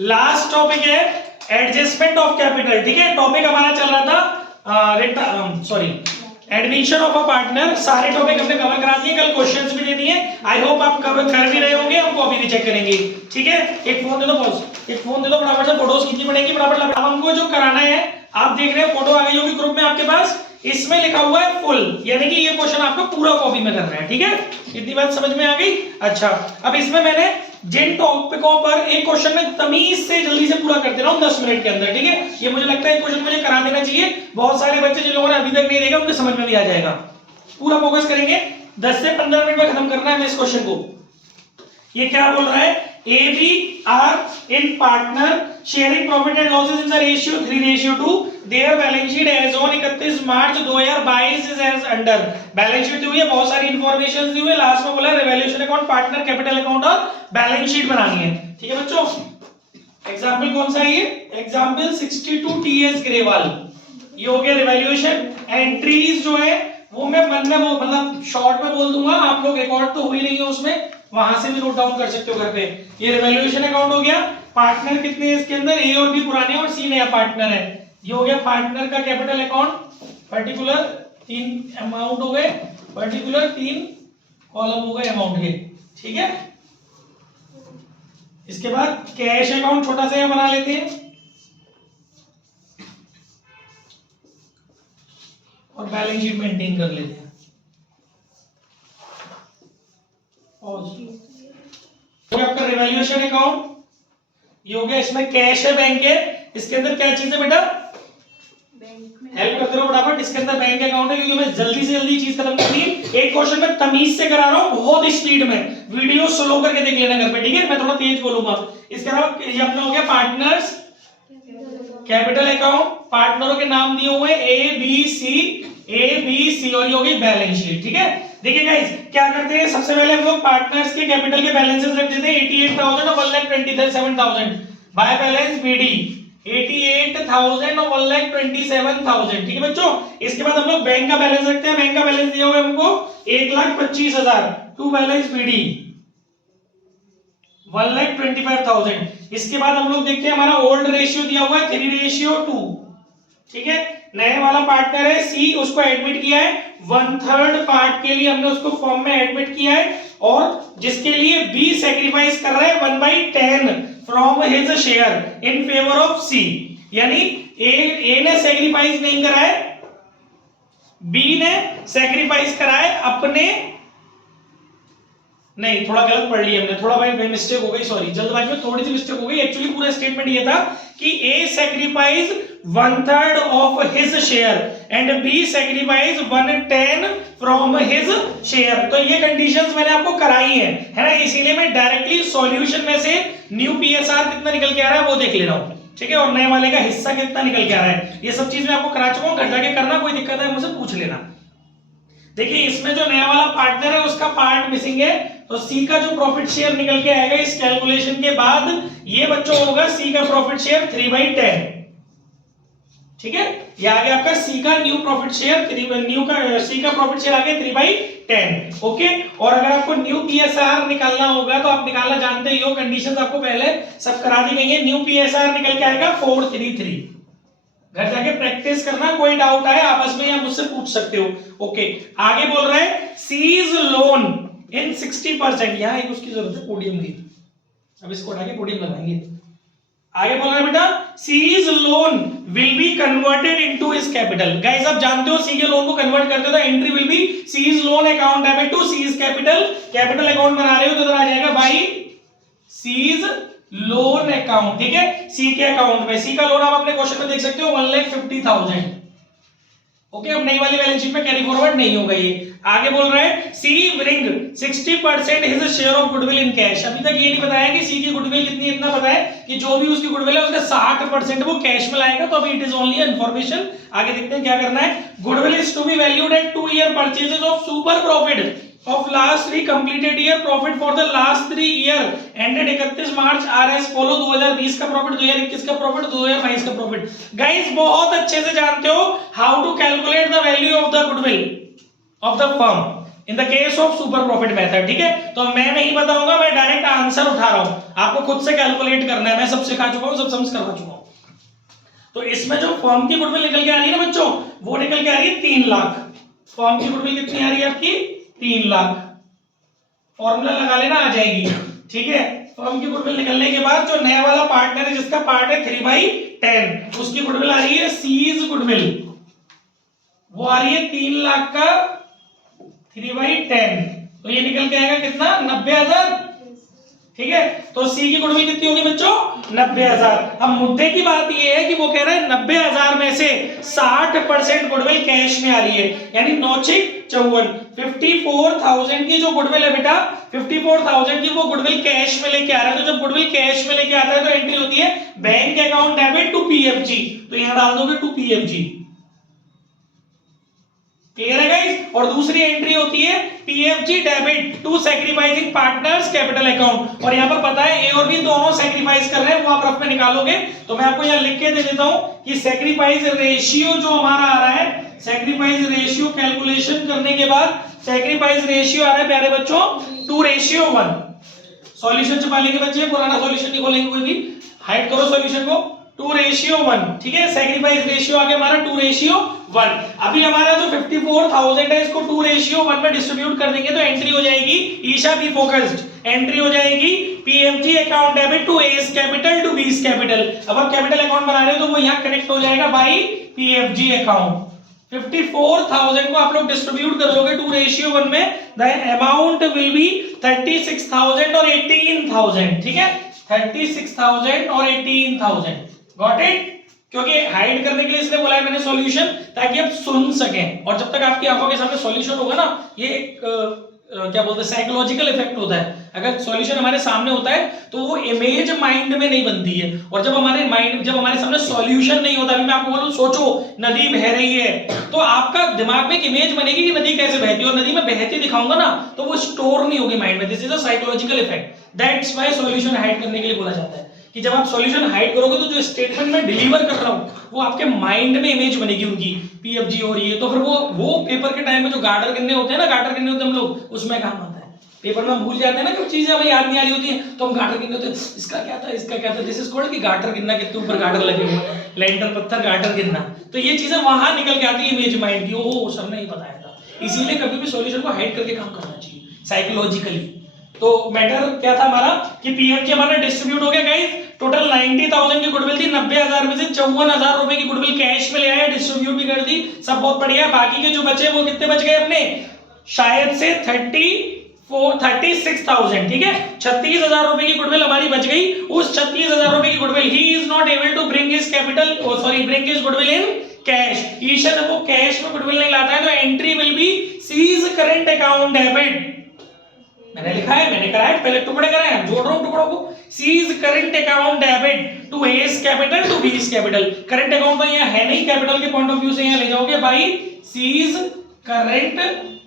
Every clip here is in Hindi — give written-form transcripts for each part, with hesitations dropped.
लास्ट टॉपिक है एडजस्टमेंट ऑफ कैपिटल। ठीक है, टॉपिक हमारा चल रहा था एडमिशन ऑफ अ पार्टनर। सारे टॉपिक हमने कवर करा दिए, कल क्वेश्चंस भी दे दिए। आई होप आप कवर कर भी रहे होंगे, हम कॉपी भी चेक करेंगे। ठीक है, एक फोन दे दो बॉस, एक फोन दे दो, फटाफट से फोटोज खींचनी पड़ेगी फटाफट। अब हमको जो कराना है, आप देख रहे हैं फोटो आ गई होगी ग्रुप में आपके पास, इसमें लिखा हुआ है फुल, यानी कि ये क्वेश्चन आपको पूरा कॉपी में करना है। ठीक है, इतनी बात समझ में आ गई। अच्छा, अब इसमें मैंने जिन टॉपिकों पर एक क्वेश्चन में तमीज से जल्दी से पूरा कर दे रहा हूं 10 मिनट के अंदर। ठीक है, ये मुझे लगता है क्वेश्चन मुझे करा देना चाहिए। बहुत सारे बच्चे जिन लोगों ने अभी तक नहीं देखा उनके समझ में भी आ जाएगा। पूरा फोकस करेंगे, 10 से 15 मिनट में खत्म करना है हमें इस क्वेश्चन को। ये क्या बोल रहा है, A B R in partner sharing profit and losses in the ratio 3:2। Their balance sheet as on 31 March 2022 is as under. Balance sheet दी हुई है, बहुत सारी इंफॉर्मेशन दी हुई है, लास्ट में बोला है revaluation account, partner capital account और बैलेंस शीट बनानी है। ठीक है बच्चों, एग्जांपल कौन सा है ये, एग्जांपल 62 टीएस ग्रेवाल। ये हो गया रिवैल्यूएशन। एंट्रीज जो है वो मैं मन में मतलब शॉर्ट में बोल दूंगा, आप लोग रिकॉर्ड तो हुई नहीं है उसमें, वहां से भी नोट डाउन कर सकते हो घर पे। ये रिवैल्यूएशन अकाउंट हो गया। पार्टनर कितने हैं इसके अंदर, ए और बी पुराने और सी नया पार्टनर है। ये हो गया पार्टनर का कैपिटल अकाउंट, पर्टिकुलर 3 अमाउंट हो गए, पर्टिकुलर 3 कॉलम हो गए अमाउंट के। ठीक है, इसके बाद कैश अकाउंट छोटा सा बना लेते हैं और बैलेंस शीट मेंटेन कर लेते हैं। आपका रिवैल्यूएशन अकाउंट ये हो गया, इसमें कैश है, बैंक है, इसके अंदर क्या चीज है बेटा, हेल्प करते रहो फटाफट। इसके अंदर बैंक अकाउंट है, क्योंकि मैं जल्दी से जल्दी चीज खत्म करनी है। एक क्वेश्चन में तमीज से करा रहा हूं, बहुत स्पीड में, वीडियो स्लो करके देख लेना घर पे। ठीक है, मैं थोड़ा तेज बोलूंगा। इसके अलावा ये अपना हो गया पार्टनर्स कैपिटल अकाउंट, पार्टनरों के नाम दिए हुए ए बी सी और ये हो गई बैलेंस शीट। ठीक है, देखिए गाइस क्या करते हैं, सबसे पहले हम लोग पार्टनर्स के कैपिटल के बैलेंसेस रख देते हैं 88,000 और 1,27,000। बाय बैलेंस बीडी 88,000 और 1,27,000। ठीक है बच्चों, इसके बाद हम लोग बैंक का बैलेंस रखते हैं। बैंक का बैलेंस दिया हुआ है हमको 1,25,000 टू बैलेंस बीडी 1,25,000। इसके बाद हम लोग देखते हैं हमारा ओल्ड रेशियो दिया हुआ है 3:2। ठीक है, नए वाला पार्टनर है सी, उसको एडमिट किया है 1/3 पार्ट के लिए, हमने उसको फॉर्म में एडमिट किया है, और जिसके लिए बी सैक्रिफाइस कर रहा है 1/10 from his share in favour of C. यानी ए ने सैक्रिफाइस नहीं करा है, बी ने सैक्रिफाइस करा है अपने, नहीं थोड़ा गलत पढ़ लिया हमने, थोड़ा भाई मिस्टेक हो गई, सॉरी, जल्दबाजी में थोड़ी सी मिस्टेक हो गई। एक्चुअली पूरा स्टेटमेंट ये था कि A sacrifice 1/3 of his share and B sacrifice 1/10 from his share. तो ये कंडीशंस मैंने आपको कराई है ना, इसीलिए मैं डायरेक्टली सॉल्यूशन में से न्यू पीएसआर कितना निकल के आ रहा है वो देख ले रहा हूं। ठीक है, और नए वाले का हिस्सा कितना निकल के आ रहा है, ये सब चीज मैं आपको करा चुका हूं, घर जाके करना, कोई दिक्कत है मुझसे पूछ लेना। देखिए इसमें जो नया वाला पार्टनर है उसका पार्ट मिसिंग है, तो सी का जो प्रॉफिट शेयर निकल के आएगा इस कैलकुलेशन के बाद, ये बच्चों होगा सी का प्रॉफिट शेयर 3/10। ठीक है, ये आ गया आपका सी का न्यू प्रॉफिट शेयर, सी का प्रॉफिट शेयर आ गया 3/10। ओके, और अगर आपको न्यू पीएसआर निकालना होगा तो आप निकालना जानते ही हो, कंडीशंस आपको पहले सब करा दी गई है। न्यू पीएसआर निकल के आएगा 433। घर जाके प्रैक्टिस करना, कोई डाउट आए आपस में या मुझसे पूछ सकते हो। ओके, आगे बोल रहा है सीज लोन इन 60%। यहां एक उसकी जरूरत है पोडियम की, अब इसको हटा के पोडियम लगाएंगे। आगे बोल रहा है बेटा C's loan will be converted into his capital. Guys आप जानते हो सी के लोन को कन्वर्ट करते हो, entry will be C's loan account debit to C's capital. Capital account बना रहे हो तो इधर आ जाएगा बाई सीज लोन अकाउंट। ठीक है, सी के अकाउंट में, सी का लोन आप अपने क्वेश्चन में देख सकते हो 1,50,000। ओके, अब नई वाली बैलेंस शीट में कैरी फॉरवर्ड नहीं होगा ये। आगे बोल रहे हैं C bring 60% his share of goodwill in cash. अभी तक ये नहीं बताया कि सी की गुडविल कितनी, इतना पता है कि जो भी उसकी गुडविल है उसका 60% वो कैश में लाएगा, तो अभी इट इज ओनली इंफॉर्मेशन। आगे देखते हैं क्या करना है। Goodwill is to be valued at 2 year purchases of super profit of last 3 completed year profit for the last 3 year ended 31 March R S follow 2020 का प्रॉफिट, 2021 का प्रॉफिट, 2022 का प्रॉफिट। गाइस बहुत अच्छे से जानते हो how to calculate the value of the goodwill of the firm. In the case of super profit method, ठीक है। तो मैं नहीं बताऊंगा, मैं डायरेक्ट आंसर उठा रहा हूं, आपको खुद से कैलकुलेट करना है, मैं सब सिखा चुका हूं, सब समझ करवा चुका हूं। तो इसमें जो फर्म की गुडविल निकल के आ रही है ना बच्चों, वो निकल के आ रही है 3 लाख। फर्म की गुडविल कितनी आ रही है आपकी? 3 लाख। फॉर्मूला लगा लेना, आ जाएगी, ठीक है। फर्म की गुडविल निकलने के बाद जो नया वाला पार्टनर है जिसका पार्ट है 3/10, उसकी गुडविल आ रही है सीज गुडविल, वो आ रही है 3 लाख का 3/10, तो ये निकल के आएगा कितना? 90,000, ठीक है। तो सी की गुडविल कितनी होगी बच्चों? 90,000। अब मुद्दे की बात ये है कि वो कह रहा है 90,000 में से 60% गुडविल कैश में आ रही है, यानी 9×54 54,000 की जो गुडविल है बेटा, 54,000 की वो गुडविल कैश में लेके आ रहा है। तो जब गुडविल कैश में लेके आता है तो एंट्री होती है bank account debit to PFG, तो यहां डाल दोगे टू पीएफजी। क्लियर है गाइस? और दूसरी एंट्री होती है PFG debit to sacrificing partners capital account, और यहां पर पता है ए और बी दोनों सैक्रिफाइस कर रहे हैं, वो आप रफ में निकालोगे। तो मैं आपको यहां लिख के दे देता हूं कि सैक्रिफाइस रेशियो जो हमारा आ रहा है, सैक्रिफाइस रेशियो कैलकुलेशन करने के बाद सैक्रिफाइस रेशियो आ रहा है प्यारे बच्चों 2:1। सॉल्यूशन छुपा लेंगे बच्चे, पुराना सॉल्यूशन नहीं खोलेंगे कोई भी, हाइड करो सॉल्यूशन को, 2:1, ठीक है। सैक्रिफाइस रेशियो आगे हमारा 2:1। अभी हमारा जो 54,000 है इसको 2:1 में डिस्ट्रीब्यूट कर देंगे तो एंट्री हो जाएगी, ईशा बी फोकस्ड, एंट्री हो जाएगी PFG account debit to S capital to B's capital. अब आप कैपिटल अकाउंट बना रहे हो तो वो यहां कनेक्ट हो जाएगा बाई पीएफजी अकाउंट। 54,000 को आप लोग डिस्ट्रीब्यूट कर लोगे 2:1 में, द अमाउंट विल बी 36,000 और 18,000, ठीक है। 36,000 और 18,000, गॉट इट? क्योंकि हाइड करने के लिए इसलिए बोला है मैंने सॉल्यूशन, ताकि आप सुन सकें, और जब तक आपकी आंखों के सामने सॉल्यूशन होगा ना, ये एक क्या बोलते हैं साइकोलॉजिकल इफेक्ट होता है। अगर सॉल्यूशन हमारे सामने होता है तो वो इमेज माइंड में नहीं बनती है, और जब हमारे सामने सॉल्यूशन नहीं होता, अभी मैं आपको बोलूं सोचो नदी बह रही है, तो आपका दिमाग में एक इमेज बनेगी कि नदी कैसे बहती है, और नदी में बहती दिखाऊंगा ना तो वो स्टोर नहीं होगी माइंड में। This is a psychological effect, that's why solution hide करने के लिए बोला जाता है कि जब आप सॉल्यूशन हाइड करोगे तो जो स्टेटमेंट मैं डिलीवर कर रहा हूं वो आपके माइंड में इमेज बनेगी उनकी, पीएफजी हो रही है, तो फिर वो पेपर के टाइम में जो गार्डर गिनने होते हैं ना, गार्डर गिनने होते हैं हम लोग, उसमें काम आता है। पेपर में हम भूल जाते हैं ना, कुछ चीजें हमें याद नहीं आ रही होती हैं, तो हम गार्डर गिनने होते हैं, इसका क्या था, इसका क्या था, दिस इज कॉल्ड कि गार्डर गिनना, कितने ऊपर गार्डर लगे हुए हैं, लेंटर पत्थर गार्डर गिनना, तो ये चीजें वहां निकल के आती है इमेज माइंड की, ओह सर ने ही बताया था। इसीलिए कभी भी सॉल्यूशन को हाइड करके काम करना चाहिए साइकोलॉजिकली। तो मैटर क्या था हमारा कि पीएफजी हमारा डिस्ट्रीब्यूट हो गया गाइस, टोटल 90,000 की गुडविल थी, 90,000 में से 54,000 रुपए की गुडविल कैश में ले आए, डिस्ट्रीब्यूट भी कर दी, सब बहुत बढ़िया। बाकी के जो बचे वो कितने बच गए अपने, शायद से 36,000, ठीक है। 36,000 रुपए की गुडविल हमारी बच गई। उस 36,000 रुपए की goodwill he is not able to bring his capital, bring his goodwill in cash. ईशा जब वो कैश में गुडविल नहीं लाता है तो entry will be C's current account debit. मैंने लिखा है, मैंने कराया, पहले टुकड़े कराए हैं, जोड़ रहा हूं टुकड़ों को। C's current account debit to S capital to B's capital. Current account तो यहाँ है नहीं, कैपिटल के पॉइंट ऑफ व्यू से यहाँ ले जाओगे बाई सीज करंट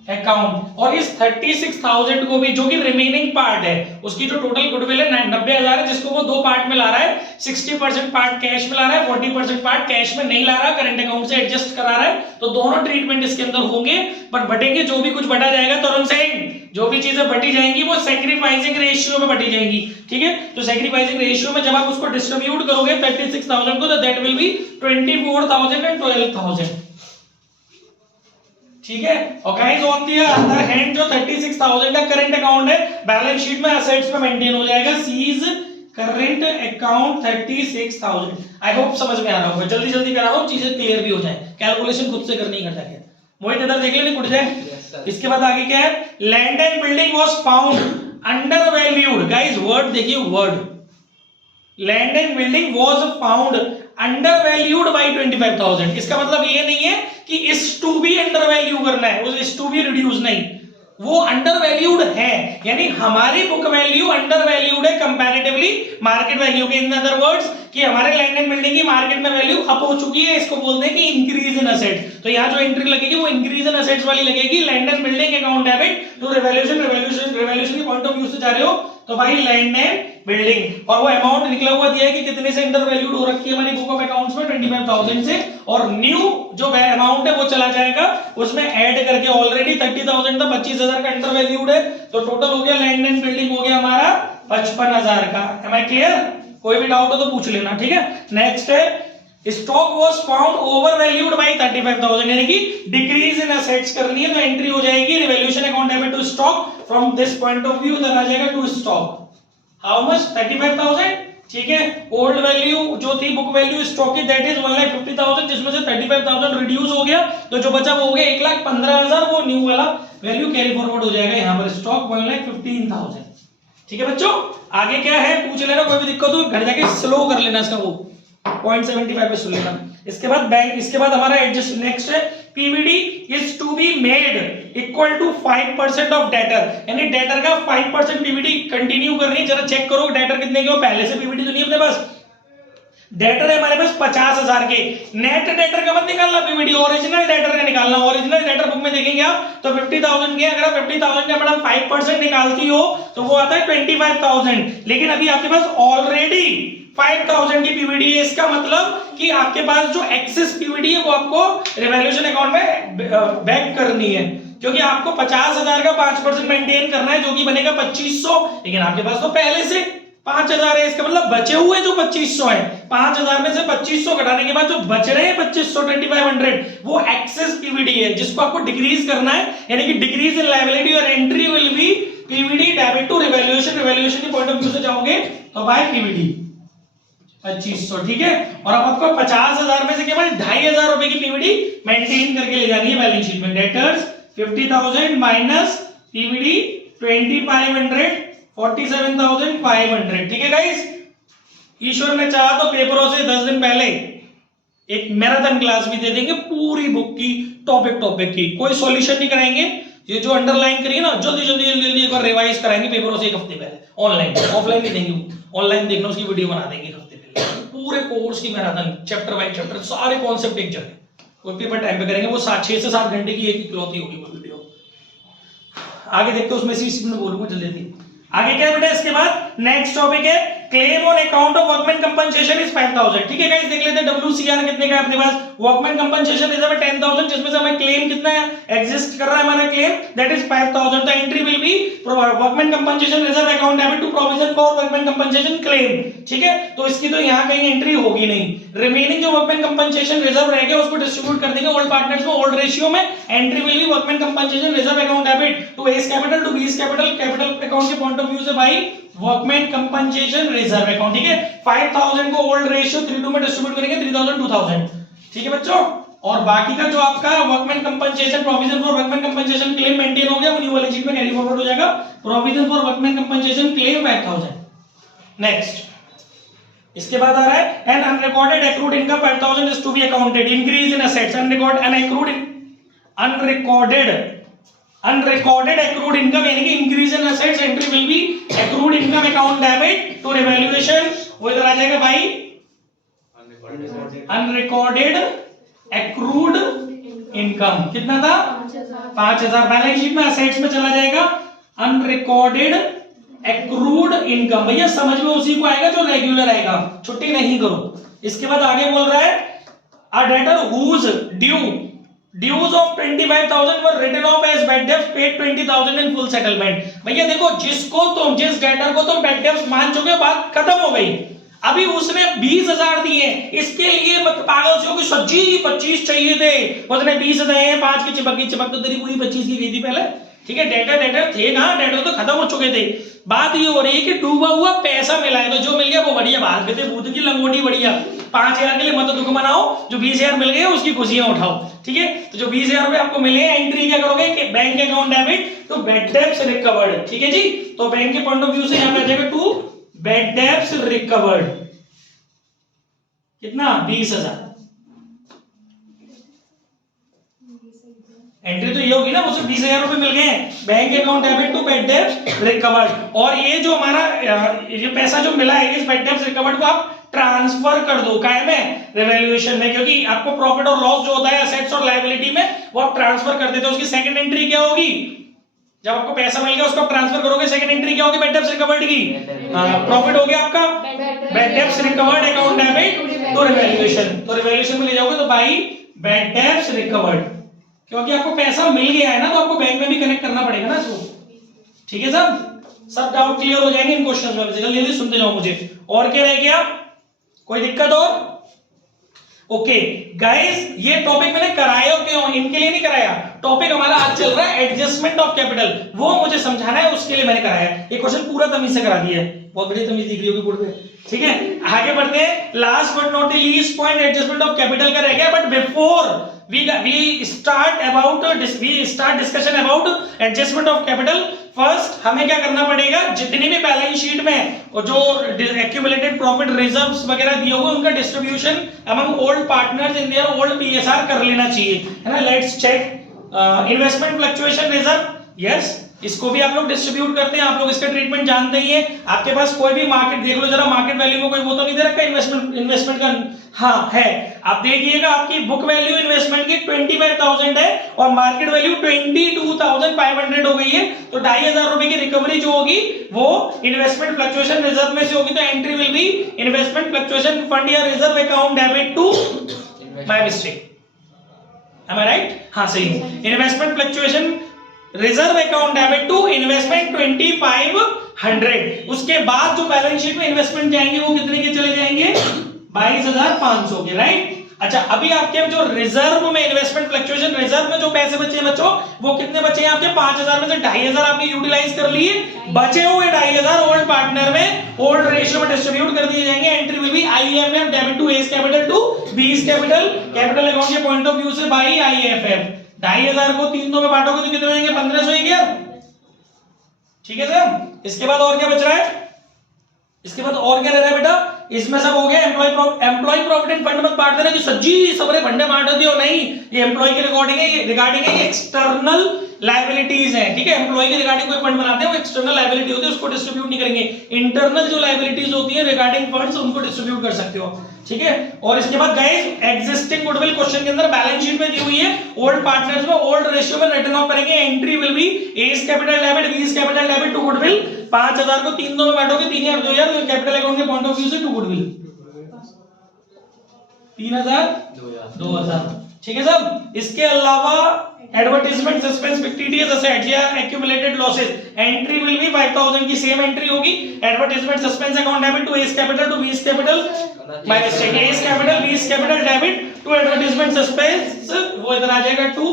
अकाउंट। और इस 36,000 को भी, जो कि रिमेनिंग पार्ट है, उसकी जो टोटल गुडविल है 90,000 है, जिसको वो दो पार्ट में ला रहा है, 60% पार्ट कैश में ला रहा है, 40% पार्ट कैश में नहीं ला रहा, करंट अकाउंट से एडजस्ट करा रहा है। तो दोनों ट्रीटमेंट इसके अंदर होंगे, पर बटेंगे, जो भी कुछ बटा जाएगा तरुण सिंह, जो भी चीजें बटी जाएंगी वो सैक्रिफाइसिंग रेशियो में बटी जाएंगी, ठीक है। तो सैक्रिफाइसिंग रेशियो में जब आप उसको डिस्ट्रीब्यूट करोगे 36,000 को, तो दैट विल बी 24,000 एंड 12,000, ठीक है। और guys on the other hand जो 36,000 का करंट अकाउंट है, बैलेंस शीट में एसेट्स में मेंटेन हो जाएगा, C's current account 36,000। I hope समझ में आ रहा होगा, जल्दी जल्दी करा रहा हूं, चीजें क्लियर भी हो जाए, कैलकुलेशन खुद से करनी करता है। मोहित इधर देख लेने, कुछ जाए। इसके बाद आगे क्या है, land and building was found under valued. Guys word देखिए, word land and building was found under valued by 25,000। इसका मतलब ये नहीं है कि इस टू बी अंडर वैल्यू करना है, उस इस टू बी रिड्यूस नहीं, वो अंडर वैल्यूड है, यानी हमारी बुक वैल्यू अंडर वैल्यूड है कंपैरेटिवली मार्केट वैल्यू के। इन अदर वर्ड्स कि हमारे लैंड एंड बिल्डिंग की मार्केट में वैल्यू अप हो चुकी है, इसको बोलते हैं कि इंक्रीज इन असेट। तो यहाँ जो एंट्री लगेगी वो इंक्रीज इन असेट्स वाली लगेगी, land and building account debit to revaluation. Revaluation के पॉइंट ऑफ व्यू से जा रहे हो तो भाई लैंड एंड बिल्डिंग, और वो अमाउंट निकला हुआ दिया है कि कितने से इंटर वैल्यूड हो रखी है हमारी बुक ऑफ अकाउंट्स में 25,000 से, और न्यू जो अमाउंट है वो चला जाएगा उसमें ऐड करके, ऑलरेडी 30,000 था, 25,000 का इंटर वैल्यूड है, तो टोटल हो गया लैंड एंड बिल्डिंग हो गया हमारा 55,000 का। Am I clear? कोई भी डाउट हो तो पूछ लेना, ठीक है। नेक्स्ट है stock was found over valued bye 35,000, यानी कि डिक्रीज इन एसेट्स करनी है तो एंट्री हो जाएगी revaluation account debit to stock, from this point of view इधर आ जाएगा टू स्टॉक। How much? 35,000, ठीक है। ओल्ड वैल्यू जो थी बुक वैल्यू स्टॉक की दैट इज 1,50,000, जिसमें से 35,000 रिड्यूस हो गया, तो जो बचा वो हो गया 1,15,000, वो न्यू वाला वैल्यू कैरी फॉरवर्ड हो जाएगा यहां पर, स्टॉक 1,15,000, ठीक है बच्चों। आगे क्या है पूछ लेना, कोई भी दिक्कत हो घर जाके स्लो कर लेना इसका, वो 0.75 पे सुन लेना। इसके बाद बैंक, इसके बाद हमारा एडजस्ट नेक्स्ट है PVD is to be made equal to 5% of debtor, यानी डेटर का 5% पीवीडी कंटिन्यू कर रही है। जरा चेक करो डेटर कितने के हो, पहले से पीवीडी तो नहीं अपने पास, डेटर है हमारे पास 50,000 के, नेट डेटर का मत निकालना पीवीडी, ओरिजिनल डेटर का निकालना। ओरिजिनल डेटर बुक में देखेंगे आप तो 50,000 के, अगर आप 50,000 का मैडम 5% निकालती हो तो वो आता है 25,000, लेकिन अभी आपके पास ऑलरेडी 5,000 की पीवीडी है, इसका मतलब कि आपके पास जो एक्सेस पीवीडी है वो आपको रिवैल्यूएशन अकाउंट में बैक करनी है, क्योंकि आपको 50,000 का 5% मेंटेन करना है, जो कि बनेगा 2,500, लेकिन आपके पास तो पहले से 5,000 है, इसका मतलब बचे हुए जो 2,500 है, 5,000 में से 2,500 घटाने के बाद जो बच रहे हैं 2,500 2500 वो एक्सेस पीवीडी है, जिसको आपको डिक्रीज करना है, यानी कि डिक्रीज इन लायबिलिटी और entry will be PVD debit to revaluation. Revaluation के पॉइंट ऑफ व्यू से जाओगे तो बाय पीवीडी 2,500, ठीक है। और अब आपको 50,000 में से केवल 2,500 रुपए की पीवीडी मेंटेन करके ले जानी है बैलेंस शीट में। डेटर्स 50,000 माइनस पीवीडी 2,500 47,500, ठीक है गाइस। ईश्वर ने चाहा तो पेपरों से 10 दिन पहले एक मैराथन क्लास भी दे देंगे पूरी बुक की, टॉपिक की, कोई सॉल्यूशन नहीं कराएंगे, ये जो अंडरलाइन करिए ना जल्दी जल्दी एक बार रिवाइज कराएंगे पेपरों से एक हफ्ते पहले, ऑनलाइन, ऑफलाइन नहीं देंगे, ऑनलाइन देखना उसकी वीडियो बना देंगे एक हफ्ते पहले, पूरे कोर्स की मैराथन, चैप्टर बाय चैप्टर सारे कॉन्सेप्ट एक जगह, कोई पेपर टाइम पे करेंगे, वो 6 से 7 घंटे की एक इकलौती होगी वो वीडियो। आगे देखते हैं उसमें से, इसी में बोलूंगा जल्दी। आगे क्या बेटा इसके बाद नेक्स्ट टॉपिक है claim on account of workman compensation is 5,000, ठीक है गाइस। देख लेते हैं WCR कितने का है अपने पास, वर्कमैन कंपनसेशन रिजर्व 10,000, जिसमें से हमें क्लेम कितना है एग्जिस्ट कर रहा है हमारा claim, that is 5,000। The entry will be workman compensation reserve account debit to provision for workman compensation claim, ठीक है। तो इसकी तो यहां कहीं एंट्री होगी नहीं, रिमेनिंग जो वर्कमैन कंपनसेशन रिजर्व रह गया उसको डिस्ट्रीब्यूट कर देंगे ओल्ड पार्टनर्स में ओल्ड रेशियो में। Entry will be workman compensation reserve account debit to S capital to B's capital, capital account के पॉइंट ऑफ व्यू से by workman compensation reserve account, ठीक है। 5,000 को ओल्ड रेशियो 3:2 में डिस्ट्रीब्यूट करेंगे, 3,000 2,000, ठीक है बच्चों। और बाकी का जो आपका workman compensation provision for workman compensation claim maintain हो गया, वो न्यू वाली शीट में कैरी फॉरवर्ड हो जाएगा, provision for workman compensation claim 5,000। Next इसके बाद आ रहा है an unrecorded accrued income 5,000 is to be accounted, increase in assets, unrecorded accrued income यानी कि increase in assets, entry will be accrued income account debit to revaluation, वो इधर आ जाएगा भाई अनरिकॉर्डेड accrued income, कितना था 5,000, बैलेंस शीट में एसेट्स में चला जाएगा अनरिकॉर्डेड accrued income, भैया समझ में उसी को आएगा जो रेगुलर आएगा, छुट्टी नहीं करो। इसके बाद आगे बोल रहा है a debtor whose dues of 25,000 were written off as bad debts paid 20,000 in full settlement। भैया देखो जिस डेटर को तुम बैड डेब्ट्स मान चुके हो बात खत्म हो गई, अभी उसने 20,000 दिए, इसके लिए मत पागल से हो कि सच्ची 25 चाहिए थे, उसने 20 दिए, 5 की चिपक तो तेरी पूरी 25 की गई थी पहले, ठीक है। डेटर थे कहां, डेटर तो खत्म हो चुके थे, बात ये हो रही है कि डूबा हुआ पैसा मिला है, तो जो मिल गया वो बढ़िया बात कहते भूत की लंगोटी बढ़िया, 5,000 के लिए मत दुख मनाओ, जो 20,000 मिल गए उसकी खुशियां उठाओ, ठीक है। तो जो 20,000 रुपए आपको मिले एंट्री क्या करोगे कि bank account debit to bad debts recovered, ठीक है जी। तो बैंक के पॉइंट ऑफ व्यू से यहां पे आ जाएगा टू बैड डेब्ट्स रिकवर्ड, कितना 20,000, एंट्री तो ये होगी ना, मुझे 20,000 रुपए मिल गए, bank account debit to bad debts recovered, और ये जो हमारा ये पैसा जो मिला है इस बैड डेब्ट्स रिकवर्ड को आप ट्रांसफर कर दो काय में, रिवैल्यूएशन में, क्योंकि आपको प्रॉफिट और लॉस जो होता है एसेट्स और लायबिलिटी में वो आप ट्रांसफर कर देते हो। उसकी सेकंड एंट्री क्या होगी जब आपको पैसा मिल गया उसको आप ट्रांसफर करोगे, सेकंड एंट्री क्या होगी? बैड डेब्ट्स रिकवर्ड की। प्रॉफिट हो गया आपका bad debts recovered account debit तो रिवैल्यूएशन, तो रिवैल्यूएशन में ले जाओगे तो बाई बैड डेब्ट्स रिकवर्ड, क्योंकि आपको पैसा मिल गया है ना, तो आपको बैंक में भी कनेक्ट करना पड़ेगा ना इसको। ठीक है सब डाउट क्लियर हो जाएंगे इन क्वेश्चंस में। जल्दी जल्दी सुनते जाओ मुझे। और क्या रह गया, कोई दिक्कत और? ओके गाइस, ये टॉपिक मैंने कराया क्यों? इनके लिए नहीं कराया, टॉपिक हमारा आज चल रहा है एडजस्टमेंट ऑफ कैपिटल, वो मुझे समझाना है, उसके लिए मैंने कराया। ये क्वेश्चन पूरा तमीज से करा दिया है, बहुत बड़ी तमीज दिख रही होगी बोर्ड पे। ठीक है, आगे बढ़ते हैं। Last but not the least point adjustment of capital का रह गया, but before we start discussion about adjustment of capital, first हमें क्या करना पड़ेगा, जितनी भी बैलेंस शीट में और जो एक्यूमुलेटेड प्रॉफिट रिजर्व्स वगैरह दिए हुए उनका distribution among old partners in their old PSR कर लेना चाहिए, है ना। Let's check investment fluctuation reserve, yes, इसको भी आप लोग डिस्ट्रीब्यूट करते हैं, आप लोग इसका ट्रीटमेंट जानते ही हैं। आपके पास कोई भी मार्केट देख लो जरा, मार्केट वैल्यू में कोई वो तो नहीं दे रखा इन्वेस्टमेंट का? हाँ है, आप देखिएगा आपकी बुक वैल्यू इन्वेस्टमेंट की 25,000 है और मार्केट वैल्यू 22,500 हो गई है, तो 2,500 रुपए की रिकवरी जो होगी वो इन्वेस्टमेंट फ्लक्चुएशन रिजर्व में से होगी। तो entry will be investment fluctuation fund या reserve account debit to by mistake, am I right? हाँ सही है, investment fluctuation reserve account debit to investment 2500। उसके बाद जो बैलेंस शीट में इन्वेस्टमेंट जाएंगे वो कितने के चले जाएंगे? 22,500 के, राइट। अच्छा, अभी आपके जो रिजर्व में इन्वेस्टमेंट फ्लक्चुएशन रिजर्व में जो पैसे बचे हैं बच्चों, वो कितने बचे हैं आपके? 5,000 में से 2,500 आपने यूटिलाइज कर लिए, बचे हुए 2,500 ओल्ड पार्टनर में ओल्ड रेशियो में डिस्ट्रीब्यूट कर दिए जाएंगे। Entry will be IFF debit to S capital to B's capital, capital account के पॉइंट ऑफ व्यू से बाई आईएफएफ। 2,500 को 3 में बांटोगे तो कितने होंगे? 1,500 ही क्या? ठीक है सर। इसके बाद और क्या बच रहा है? इसके बाद और क्या रह रहा है बेटा? इसमें सब हो गया। एम्प्लॉय प्रोविडेंट फंड मत बांट देना कि सज्जी सबरे फंडे बांट दियो, नहीं, ये एम्प्लॉय के रिगार्डिंग है, ये एक्सटर्नल लायबिलिटीज है। ठीक है, एम्प्लॉय के रिगार्डिंग कोई फंड बनाते हैं वो एक्सटर्नल लायबिलिटी होती है, उसको डिस्ट्रीब्यूट नहीं करेंगे। इंटरनल जो लायबिलिटीज होती है रिगार्डिंग फंड्स, उनको डिस्ट्रीब्यूट कर सकते हो। ठीक है, और इसके बाद गाइस एग्जिस्टिंग गुडविल क्वेश्चन के अंदर बैलेंस शीट में दी हुई है, ओल्ड पार्टनर्स में ओल्ड रेशियो में रिटर्न ऑफ करेंगे। Entry will be A's capital debit B's capital debit to goodwill. 5,000 को 3 में बांटोगे 3,000 2,000, कैपिटल अकाउंट के पॉइंट ऑफ व्यू से टू गुडविल 3,000 2,000। ठीक है सब। इसके अलावा एडवर्टाइजमेंट सस्पेंस फिक्टिटियस असेट्स या accumulated losses, entry will be 5,000 की सेम एंट्री होगी। Advertisement suspense account debit to S capital to B's capital minus A's capital B's capital debit to advertisement suspense, वो इधर आ जाएगा to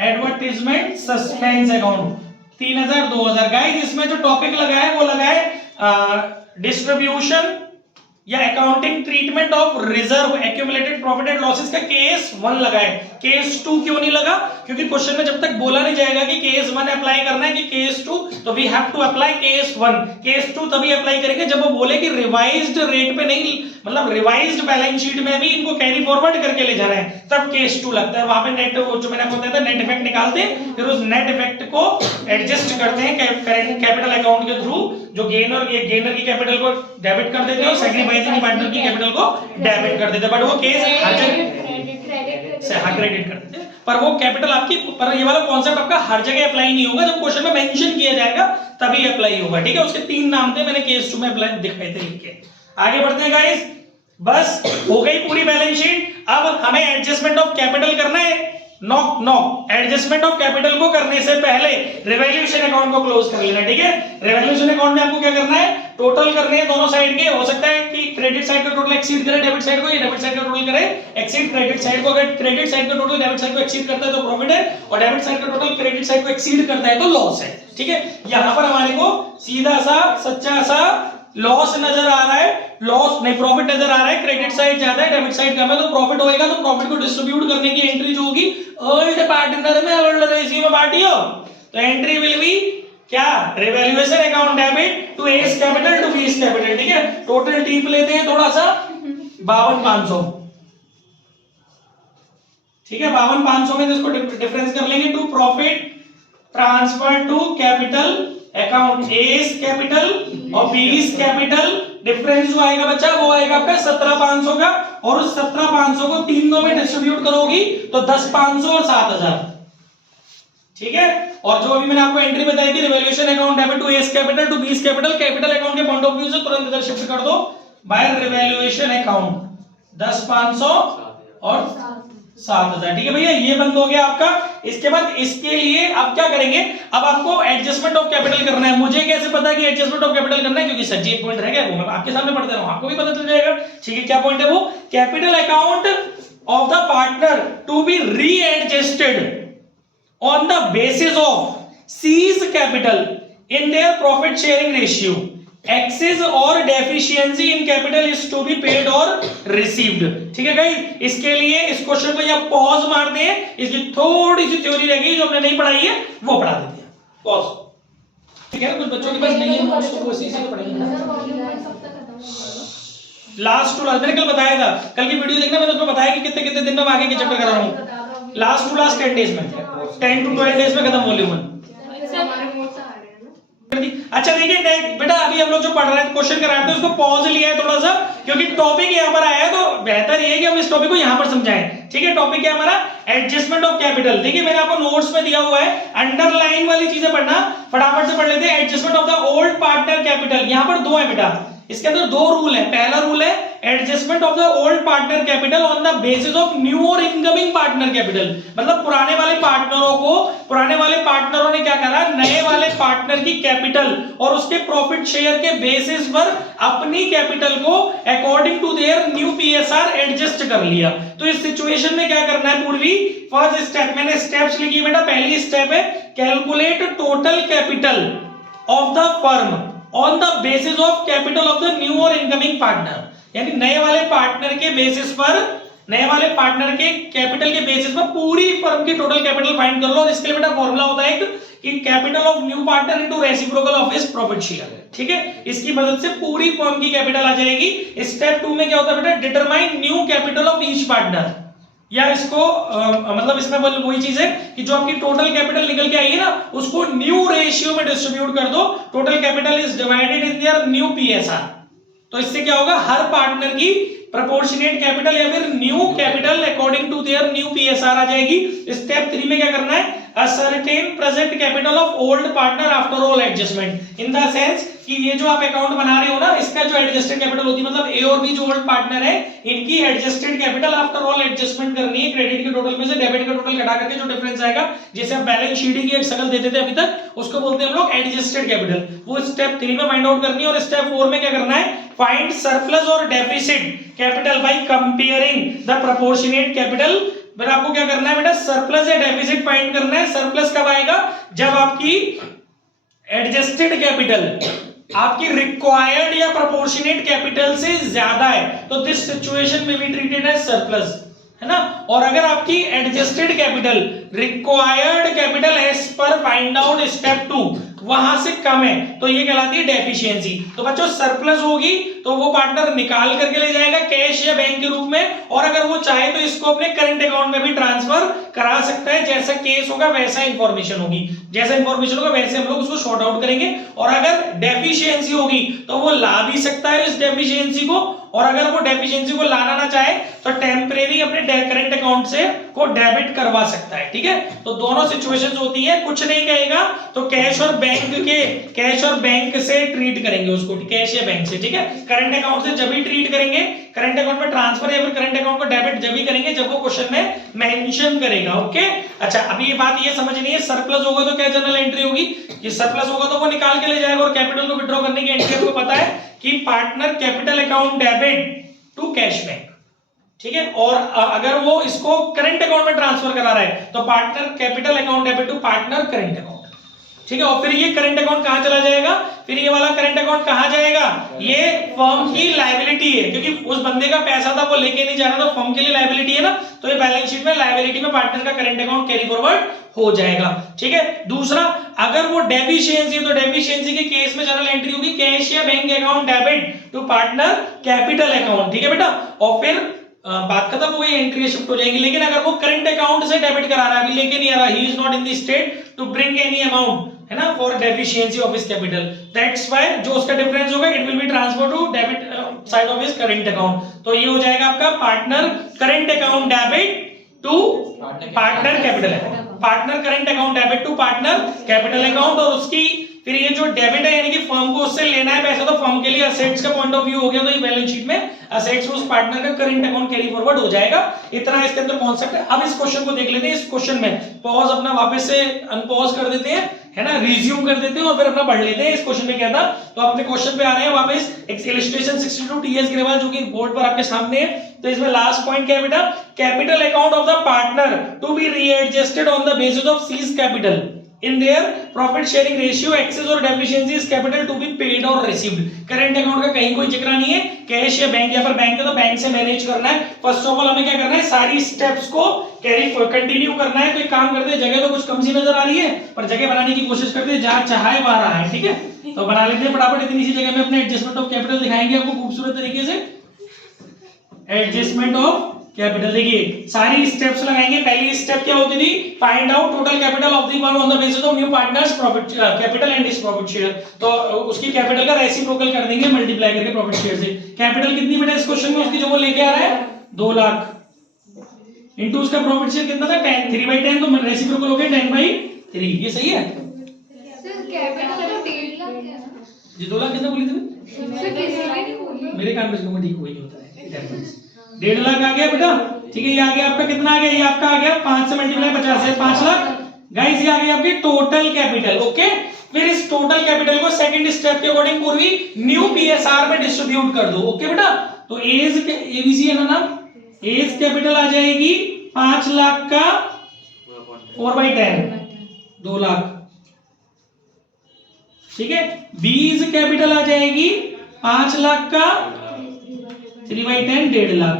advertisement suspense account 3,000 2,000। Guys इसमें जो टॉपिक लगा है वो लगा है डिस्ट्रीब्यूशन या accounting treatment of reserve accumulated profit and losses का केस 1 लगा है। केस 2 क्यों नहीं लगा? क्योंकि क्वेश्चन में जब तक बोला नहीं जाएगा कि केस 1 अप्लाई करना है कि केस 2, तो we have to apply case 1। Case 2 तभी अप्लाई करेंगे जब वो बोले कि रिवाइज्ड रेट पे नहीं, मतलब रिवाइज्ड बैलेंस शीट में भी इनको कैरी फॉरवर्ड करके ले जाना है, तब केस 2 लगता है। वहां पे नेट, जो मैंने आपको बताया था, नेट इफेक्ट निकालते हैं, फिर उस नेट इफेक्ट को एडजस्ट करते हैं कैपिटल अकाउंट के थ्रू। जो गेनर की कैपिटल को डेबिट कर देते हैं और सैक्रिफाइसिंग पार्टनर की कैपिटल को डेबिट कर देते हैं। बट वो केस हर जगह क्रेडिट कर देते हैं, पर वो कैपिटल आपकी, पर ये वाला कॉन्सेप्ट आपका हर जगह अप्लाई नहीं होगा, जब क्वेश्चन में मेंशन किया जाएगा तभी अप्लाई होगा। ठीक है, उसके 3 नाम थे, मैंने केस 2 में अप्लाई दिखाए थे लिख के। आगे बढ़ते हैं गाइस, बस हो गई पूरी बैलेंस शीट। अब हमें एडजस्टमेंट ऑफ कैपिटल करना है। नॉक एडजस्टमेंट ऑफ कैपिटल को करने से पहले रिवैल्यूएशन अकाउंट को क्लोज कर लेना। ठीक है, रिवैल्यूएशन अकाउंट में आपको क्या करना है? टोटल करने हैं दोनों साइड के। हो सकता है कि क्रेडिट साइड का टोटल एक्सीड करे डेबिट साइड को, या डेबिट साइड का टोटल करे एक्सीड क्रेडिट साइड को। अगर क्रेडिट साइड का टोटल डेबिट साइड को एक्सीड करता है तो प्रॉफिट है, और डेबिट साइड का टोटल क्रेडिट साइड को एक्सीड करता है तो लॉस है। ठीक है, यहां पर हमारे को सीधा सा सच्चा सा लॉस नजर आ रहा है, लॉस नहीं प्रॉफिट नजर आ रहा है। क्रेडिट साइड ज्यादा है, डेबिट साइड कम है, तो प्रॉफिट होएगा। तो प्रॉफिट को डिस्ट्रीब्यूट करने की एंट्री जो होगी ओल्ड पार्टनर में ओल्ड रेशियो में बांटियो, तो एंट्री विल बी क्या? Revaluation account debit to S capital to B's capital. ठीक है, टोटल डीप लेते हैं थोड़ा सा, 52,500। ठीक है, 52,500 में इसको डिफरेंस कर लेंगे to profit transfer to capital account A's capital और बीस कैपिटल। डिफरेंस जो आएगा बच्चा वो आएगा आपका 17,500 का, और उस 17,500 को 3 में डिस्ट्रीब्यूट करोगी तो 10,500 और 7,000। ठीक है, और जो अभी मैंने आपको एंट्री बताई थी revaluation account debit to S capital to B's capital, capital account के पॉइंट ऑफ व्यू से तुरंत इधर शिफ्ट कर दो बाय रिवैल्यूएशन अकाउंट 10,500 और 7,000। ठीक है भैया, ये बंद हो गया आपका। इसके बाद इसके लिए आप क्या करेंगे, अब आपको एडजस्टमेंट ऑफ कैपिटल करना है। मुझे कैसे पता कि एडजस्टमेंट ऑफ कैपिटल करना है, क्योंकि सर जी एक पॉइंट रह गया, वो मैं आपके सामने पढ़ दे रहा हूं, आपको भी पता चल जाएगा। ठीक है, क्या पॉइंट है वो, capital account of the partner to be readjusted on the basis of seized capital in their profit sharing ratio, excess or deficiency in capital is to be paid or received। ठीक है गाइस, इसके लिए इस क्वेश्चन को यहाँ पॉज मारते हैं, इसकी थोड़ी सी थ्योरी रह गई जो हमने नहीं पढ़ाई है वो पढ़ा देते हैं, पॉज। ठीक है, कुछ बच्चों के पास नहीं है नोट्स तो वो इसी से पढ़ेंगे। लास्ट टू लास्ट मैंने कल बताया था, कल की वीडियो देखना, मैंने उसमें बताया कि कितने कितने दिन में आगे के चैप्टर करा रहा हूँ। लास्ट टू लास्ट 10 डेज में, 10 to 12 डेज में खत्म वॉल्यूम 1। अच्छा देखिए बेटा, अभी हम लोग जो पढ़ रहे हैं क्वेश्चन कर रहे हैं तो उसको पॉज लिया है थोड़ा सा, क्योंकि टॉपिक यहाँ पर आया है तो बेहतर ये है कि हम इस टॉपिक को यहाँ पर समझाएं। ठीक है, टॉपिक क्या हमारा, एडजस्टमेंट ऑफ कैपिटल। देखिए मैंने आपको नोट्स में दिया हुआ है, अंडरलाइन वाली चीजें पढ़ना, फटाफट से पढ़ लेते हैं। Adjustment of the old partner capital, यहाँ पर दो है बेटा, इसके अंदर दो रूल है। पहला रूल है adjustment of the old partner capital on the basis of new और इनकमिंग पार्टनर कैपिटल, मतलब पुराने वाले पार्टनरों ने क्या करा, नए वाले पार्टनर की कैपिटल और उसके प्रॉफिट शेयर के बेसिस पर अपनी कैपिटल को according to their new PSR adjust कर लिया। तो इस सिचुएशन में क्या करना है पूर्वी, फर्स्ट स्टेप मैंने स्टेप्स लिखी बेटा। पहली स्टेप है calculate total capital of the firm on the basis of capital of the new और इनकमिंग पार्टनर, यानी नए वाले पार्टनर के बेसिस पर, नए वाले पार्टनर के कैपिटल के बेसिस पर पूरी फर्म की टोटल कैपिटल फाइंड कर लो। और इसके लिए बेटा फॉर्मूला होता है कि capital of new partner into reciprocal of his profit share. ठीक है, इसकी मदद से पूरी फर्म की कैपिटल आ जाएगी। स्टेप 2 में क्या होता है बेटा, determine new capital of each partner, या इसको मतलब इसमें वही चीज है कि जो आपकी टोटल कैपिटल निकल के आई है ना, उसको न्यू रेशियो में डिस्ट्रीब्यूट कर दो। Total capital is divided in their new PSR. तो इससे क्या होगा, हर पार्टनर की प्रोपोर्शनेट कैपिटल या फिर new capital according to their new PSR आ जाएगी। स्टेप 3 में क्या करना है, ascertain present capital of old partner after all adjustment, in the sense कि ये जो आप अकाउंट बना रहे हो ना, इसका जो एडजस्टेड कैपिटल होती है, मतलब ए और बी जो ओल्ड पार्टनर है, इनकी adjusted capital after all adjustment करनी है। क्रेडिट के टोटल में से डेबिट का टोटल घटा करके जो डिफरेंस आएगा, जैसे आप बैलेंस शीट की एक शकल देते थे अभी तक, उसको बोलते हैं हम लोग एडजस्टेड कैपिटल। वो स्टेप 3 में फाइंड आउट करनी है। और स्टेप 4 में क्या करना है, फाइंड सरप्लस और deficit capital by comparing the proportionate capital. फिर आपको क्या करना है बेटा, सरप्लस या डेफिसिट फाइंड करना है। सरप्लस कब आएगा, जब आपकी एडजस्टेड कैपिटल आपकी रिक्वायर्ड या प्रोपोर्शनेट कैपिटल से ज्यादा है, तो दिस सिचुएशन में बी ट्रीटेड एज सरप्लस, है ना। और अगर आपकी adjusted capital required capital as per find out step 2 वहां से कम है, तो ये कहलाती है डेफिशिएंसी। तो बच्चों सरप्लस होगी तो वो पार्टनर निकाल करके ले जाएगा कैश या बैंक के रूप में, और अगर वो चाहे तो इसको अपने करंट अकाउंट में भी ट्रांसफर करा सकता है। जैसा केस होगा वैसा इंफॉर्मेशन होगी, जैसा इंफॉर्मेशन होगा वैसे हम लोग उसको शॉर्ट आउट करेंगे। और अगर डेफिशिएंसी होगी तो वो ला भी सकता है इस डेफिशिएंसी को, और अगर वो डेफिशिएंसी को लाना ना चाहे तो टेम्परेरी अपने करंट अकाउंट से को डेबिट करवा सकता है। ठीक है, तो दोनों सिचुएशंस होती है। कुछ नहीं कहेगा तो कैश और बैंक से ट्रीट करेंगे उसको, कैश या बैंक से। ठीक है, करंट अकाउंट से जब भी ट्रीट करेंगे, करंट अकाउंट में ट्रांसफर या फिर करंट अकाउंट को डेबिट जब भी करेंगे जब वो क्वेश्चन में मेंशन करेगा। ओके, अच्छा अभी ये बात ये समझनी है, सरप्लस होगा तो क्या जनरल एंट्री होगी, कि सरप्लस होगा तो वो निकाल के ले जाएगा। और कैपिटल को विड्रॉ करने की एंट्री आपको पता है कि partner capital account debit to cash bank. ठीक है, और अगर वो इसको करंट अकाउंट में ट्रांसफर करा रहा है तो partner capital account debit to partner current account. ठीक है, और फिर ये करंट अकाउंट कहां चला जाएगा, फिर ये वाला करंट अकाउंट कहां जाएगा, ये फर्म की लायबिलिटी है, क्योंकि उस बंदे का पैसा था वो लेके नहीं जा रहा, तो फर्म के लिए लायबिलिटी है ना, तो ये बैलेंस शीट में लायबिलिटी में पार्टनर का करंट अकाउंट कैरी फॉरवर्ड हो जाएगा। ठीक है, दूसरा अगर वो डेफिशिएंसी है तो डेफिशिएंसी के केस में जनरल एंट्री होगी कैश या bank account debit to partner capital account. ठीक है बेटा, और फिर बात खत्म हो गई, एंट्री शिफ्ट हो जाएंगी। लेकिन अगर वो करंट अकाउंट से डेबिट करा रहा है, अभी लेके नहीं आ रहा, he is not in the state to bring any amount, है ना, for deficiency of his capital, that's why जो उसका डिफरेंस होगा it will be transfer to debit side of his current account. तो ये हो जाएगा आपका partner current account debit to partner capital account. Partner current account debit to partner capital account, और उसकी फिर ये जो डेबिट है यानी कि फर्म को उससे लेना है पैसा, तो फर्म के लिए असेट्स का पॉइंट ऑफ व्यू हो गया, तो ये बैलेंस शीट में असेट्स में उस पार्टनर का करंट अकाउंट कैरी फॉरवर्ड हो जाएगा। इतना इसके अंदर कॉन्सेप्ट है। अब इस क्वेश्चन को देख लेते हैं। इस क्वेश्चन में पॉज अपना वापस से अनपॉज कर देते हैं, है ना, रिज्यूम कर देते हैं और फिर अपना पढ़ लेते हैं इस क्वेश्चन में क्या था। तो अपने क्वेश्चन पे आ रहे हैं वापस। इलस्ट्रेशन 62 टीएस ग्रेवाल जो कि बोर्ड पर आपके सामने है। तो इसमें लास्ट पॉइंट क्या है बेटा, capital account of the partner to be readjusted on the basis of C's capital in their profit sharing ratio, excess or deficiency is capital to be paid or received। Current account का कहीं कोई जिक्र नहीं है, कैश या बैंक, या फिर बैंक है तो बैंक से मैनेज करना है। फर्स्ट ऑफ ऑल हमें क्या करना है, सारी स्टेप्स को कैरी कंटिन्यू करना है। तो एक काम करते हैं, जगह तो कुछ कम सी नजर आ रही है पर जगह बनाने की कोशिश करते हैं, जहां चाहे वहां रहा है, ठीक है। तो बना लेते हैं फटाफट। इतनी सी जगह में अपने एडजस्टमेंट ऑफ कैपिटल दिखाएंगे आपको खूबसूरत तरीके से। एडजस्टमेंट ऑफ कैपिटल, देखिए सारी स्टेप्स लगाएंगे। पहली स्टेप क्या होती थी, find out total capital of the firm on the basis of new partners profit capital and his profit share. तो उसकी कैपिटल का रेसिप्रोकल कर देंगे मल्टीप्लाई करके प्रॉफिट शेयर से। कैपिटल कितनी बेटा इस क्वेश्चन में उसकी जो वो लेके आ रहा है 2 लाख इनटू उसका प्रॉफिट शेयर कितना था 10, 3/10, तो रेसिप्रोकल हो गया 10/3। ये सही है सर। कैपिटल है 1.5 लाख है जी। 2 लाख कितना बोली थी सर? किसी ने नहीं बोली, मेरे कान में ठीक वही होता है। 1.5 लाख आ गया बेटा, ठीक है। ये आ गया आपका कितना आ गया, ये आपका आ गया 5 से मल्टीप्लाई 50 है 5 लाख। गाइस ये आ गई आपकी टोटल कैपिटल, ओके। फिर इस टोटल कैपिटल को सेकंड स्टेप के अकॉर्डिंग पूर्वी न्यू पीएसआर में डिस्ट्रीब्यूट कर दो, ओके बेटा। तो एज एबीसी है ना नाम, एज कैपिटल आ जाएगी 5 लाख का 4/10 2 लाख, ठीक है। बीज कैपिटल आ जाएगी 5 लाख का 3/10 1.5 लाख,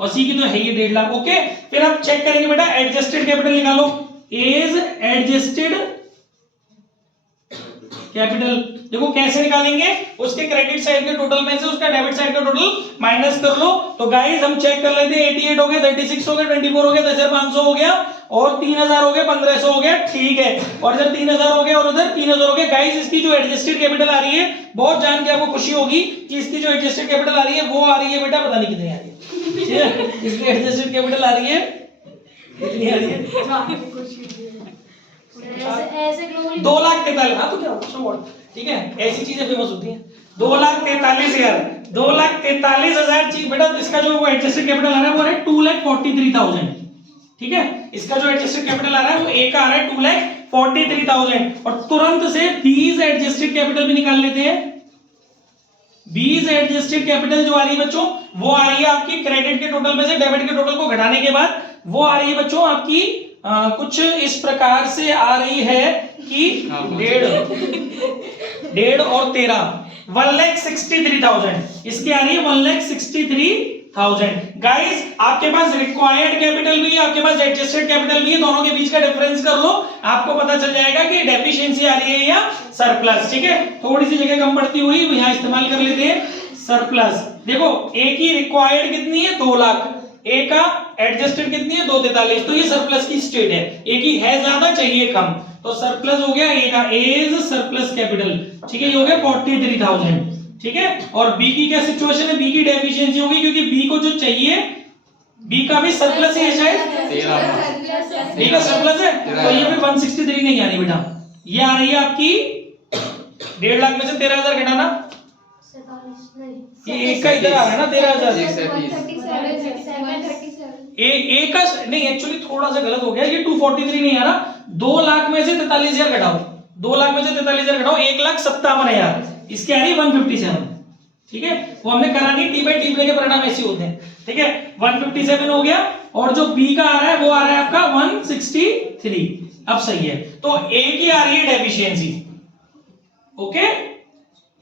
और सी की तो है ये 1.5 लाख, ओके। फिर आप चेक करेंगे बेटा, एडजस्टेड कैपिटल निकालो। एज एडजस्टेड कैपिटल देखो कैसे निकालेंगे, उसके क्रेडिट साइड के टोटल में से उसका डेबिट साइड का टोटल माइनस कर लो। तो गाइस हम चेक कर लेते हैं, 88 हो गया, 36 हो गया, 24 हो गया, 10,500 हो गया, और 3,000 हो गया, 1,500 हो गया, ठीक है। और इधर 3,000 हो गया और उधर 3,000 हो गया। गाइस इसकी जो एडजस्टेड कैपिटल आ रही है, बहुत जान के आपको खुशी होगी कि इसकी जो एडजस्टेड कैपिटल आ रही है वो आ रही है बेटा, पता नहीं कितनी आ रही है। इसकी एडजस्टेड कैपिटल आ रही है, कितनी आ रही है, ऐसे 2,43,000। हाँ तो क्या होगा, ठीक है, ऐसी चीजें फेमस होती हैं। 2,43,000, 2,43,000 चीज बेटा। इसका जो वो एडजस्टेड कैपिटल आ रहा है वो है 2,43,000, ठीक है। इसका जो एडजस्टेड कैपिटल आ रहा है वो ए का आ रहा है 2,43,000। और तुरंत से बीज एडजस्टेड कैपिटल भी निकाल लेते हैं। बीज एडजस्टेड कैपिटल जो आ रही है बच्चों, वो आ रही है आपकी क्रेडिट के टोटल में से डेबिट के टोटल को घटाने के बाद, वो आ रही है बच्चों आपकी कुछ इस प्रकार से आ रही है कि 1.5 और 13 1,63,000। इसकी आ रही है 1,63,000। गाइस आपके पास रिक्वायर्ड कैपिटल भी है, आपके पास एडजस्टेड कैपिटल भी है, दोनों के बीच का डिफरेंस कर लो, आपको पता चल जाएगा कि डेफिशिएंसी आ रही है या सरप्लस, ठीक है। थोड़ी सी जगह कम पड़ती हुई यहां इस्तेमाल कर लेते हैं सरप्लस। देखो ए की रिक्वायर्ड कितनी है 2 लाख, ए का एडजस्टेड कितनी है 2,43, तो ये सरप्लस की स्टेट है। ए की है ज्यादा, चाहिए कम, तो सरप्लस हो गया ए का, एज सरप्लस कैपिटल, ठीक है। ये हो गया 43,000, ठीक है। और बी की क्या सिचुएशन है, बी की डेफिशिएंसी होगी क्योंकि बी को जो चाहिए, बी का भी सरप्लस ही है शायद, बी का सरप्लस है, तो ये भी 163 नहीं आ रही बेटा, ये आ रही है आपकी 1.5 लाख में से 13,000 घटाना, ये एक का इधर आ रहा है ना 13,000, ए का नहीं, एक्चुअली थोड़ा सा गलत हो गया, ये 243 नहीं आ रहा। 2 लाख में से 43,000 घटाओ, 2 लाख में से 43,000 घटाओ, 1,57,000, इसकी आ रही है 157, ठीक है। वो हमने करानी टी/टी के परिणाम ऐसे होते हैं, ठीक है। 157 हो गया, और जो बी का आ रहा है वो आ रहा है आपका 163, अब सही है। तो ए की आ रही है डेफिशिएंसी, ओके,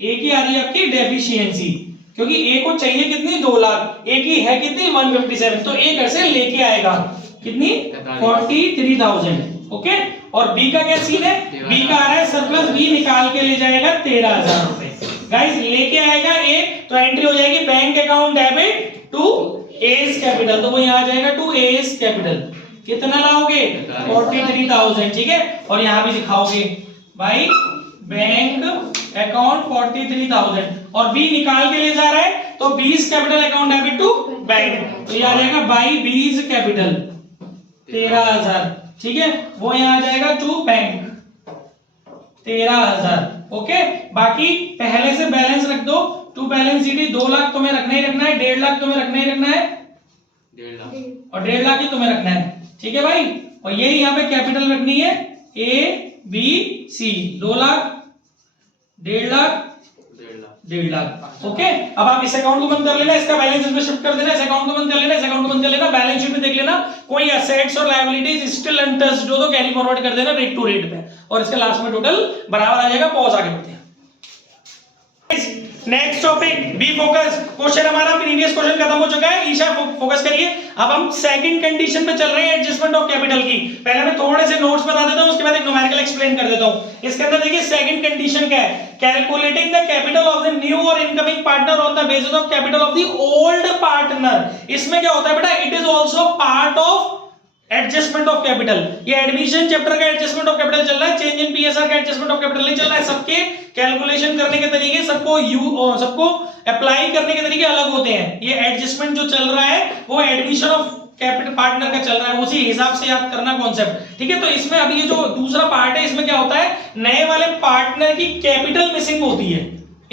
ए की आ रही है आपकी डेफिशिएंसी, क्योंकि ए को चाहिए कितनी 2 लाख, ए की है कितनी 157, तो ए घर से लेके आएगा कितनी 43,000, ओके। और बी का क्या सीन है, बी का आ रहा है सरप्लस, बी निकाल के ले जाएगा 13,000 रुपए। गाइस लेके आएगा ए, तो एंट्री हो जाएगी bank account debit to A's capital, तो वो यहां आ जाएगा टू एज कैपिटल। कितना लाओगे 43,000, ठीक है। और यहां भी दिखाओगे भाई बैंक अकाउंट 43,000, और बी निकाल के ले जा रहा है, तो B's capital account debit to bank, तो ये आ जाएगा बाई बीज कैपिटल 13,000, ठीक है, वो यहाँ आ जाएगा टू बैंक 13,000। ओके, बाकी पहले से बैलेंस रख दो, टू बैलेंस शीट 2 लाख तुम्हें रखना ही रखना है, 1.5 लाख तुम्हें रखना ही रखना है, 1.5 लाख और 1.5 लाख ही तुम्हें रखना है। ठीक है भाई, और यही यहाँ पे कैपिटल रखनी है A B C, 2 lakh 1.5 lakh 1.5 lakh. Okay, अब आप इस अकाउंट को बंद कर लेना, इसका बैलेंस इसमें शिफ्ट कर देना, इस अकाउंट को बंद कर लेना, इस अकाउंट को बंद कर लेना, बैलेंस शीट में देख लेना कोई एसेट्स और लायबिलिटीज स्टिल अनटच्ड हो तो कैरी फॉरवर्ड कर देना रेट टू रेट पे, और इसके लास्ट में टोटल बराबर आ जाएगा। पॉज, आगे बढ़ते हैं। Next topic B focus. Question हमारा प्रीवियस क्वेश्चन खत्म हो चुका है, ईशा फोकस करिए। अब हम सेकंड कंडीशन पे चल रहे हैं एडजस्टमेंट ऑफ कैपिटल की। पहले मैं थोड़े से नोट्स बता देता हूं, उसके बाद एक न्यूमेरिकल एक्सप्लेन कर देता हूं। इसके अंदर देखिए सेकंड कंडीशन क्या है, calculating the capital of the new और incoming partner on the basis of capital of the old partner. इसमें क्या होता है बेटा, it is also part of adjustment of capital. ये एडमिशन चैप्टर का एडजस्टमेंट ऑफ कैपिटल चल रहा है, चेंज इन पीएसआर का एडजस्टमेंट ऑफ कैपिटल नहीं चल रहा है। सबके कैलकुलेशन करने के तरीके, सबको अप्लाई करने के तरीके अलग होते हैं। ये एडजस्टमेंट जो चल रहा है वो एडमिशन ऑफ कैपिटल पार्टनर का चल रहा है, उसी हिसाब से याद करना कॉन्सेप्ट। ठीक है, तो इसमें अभी ये जो दूसरा पार्ट है, इसमें क्या होता है, नए वाले पार्टनर की कैपिटल मिसिंग होती है,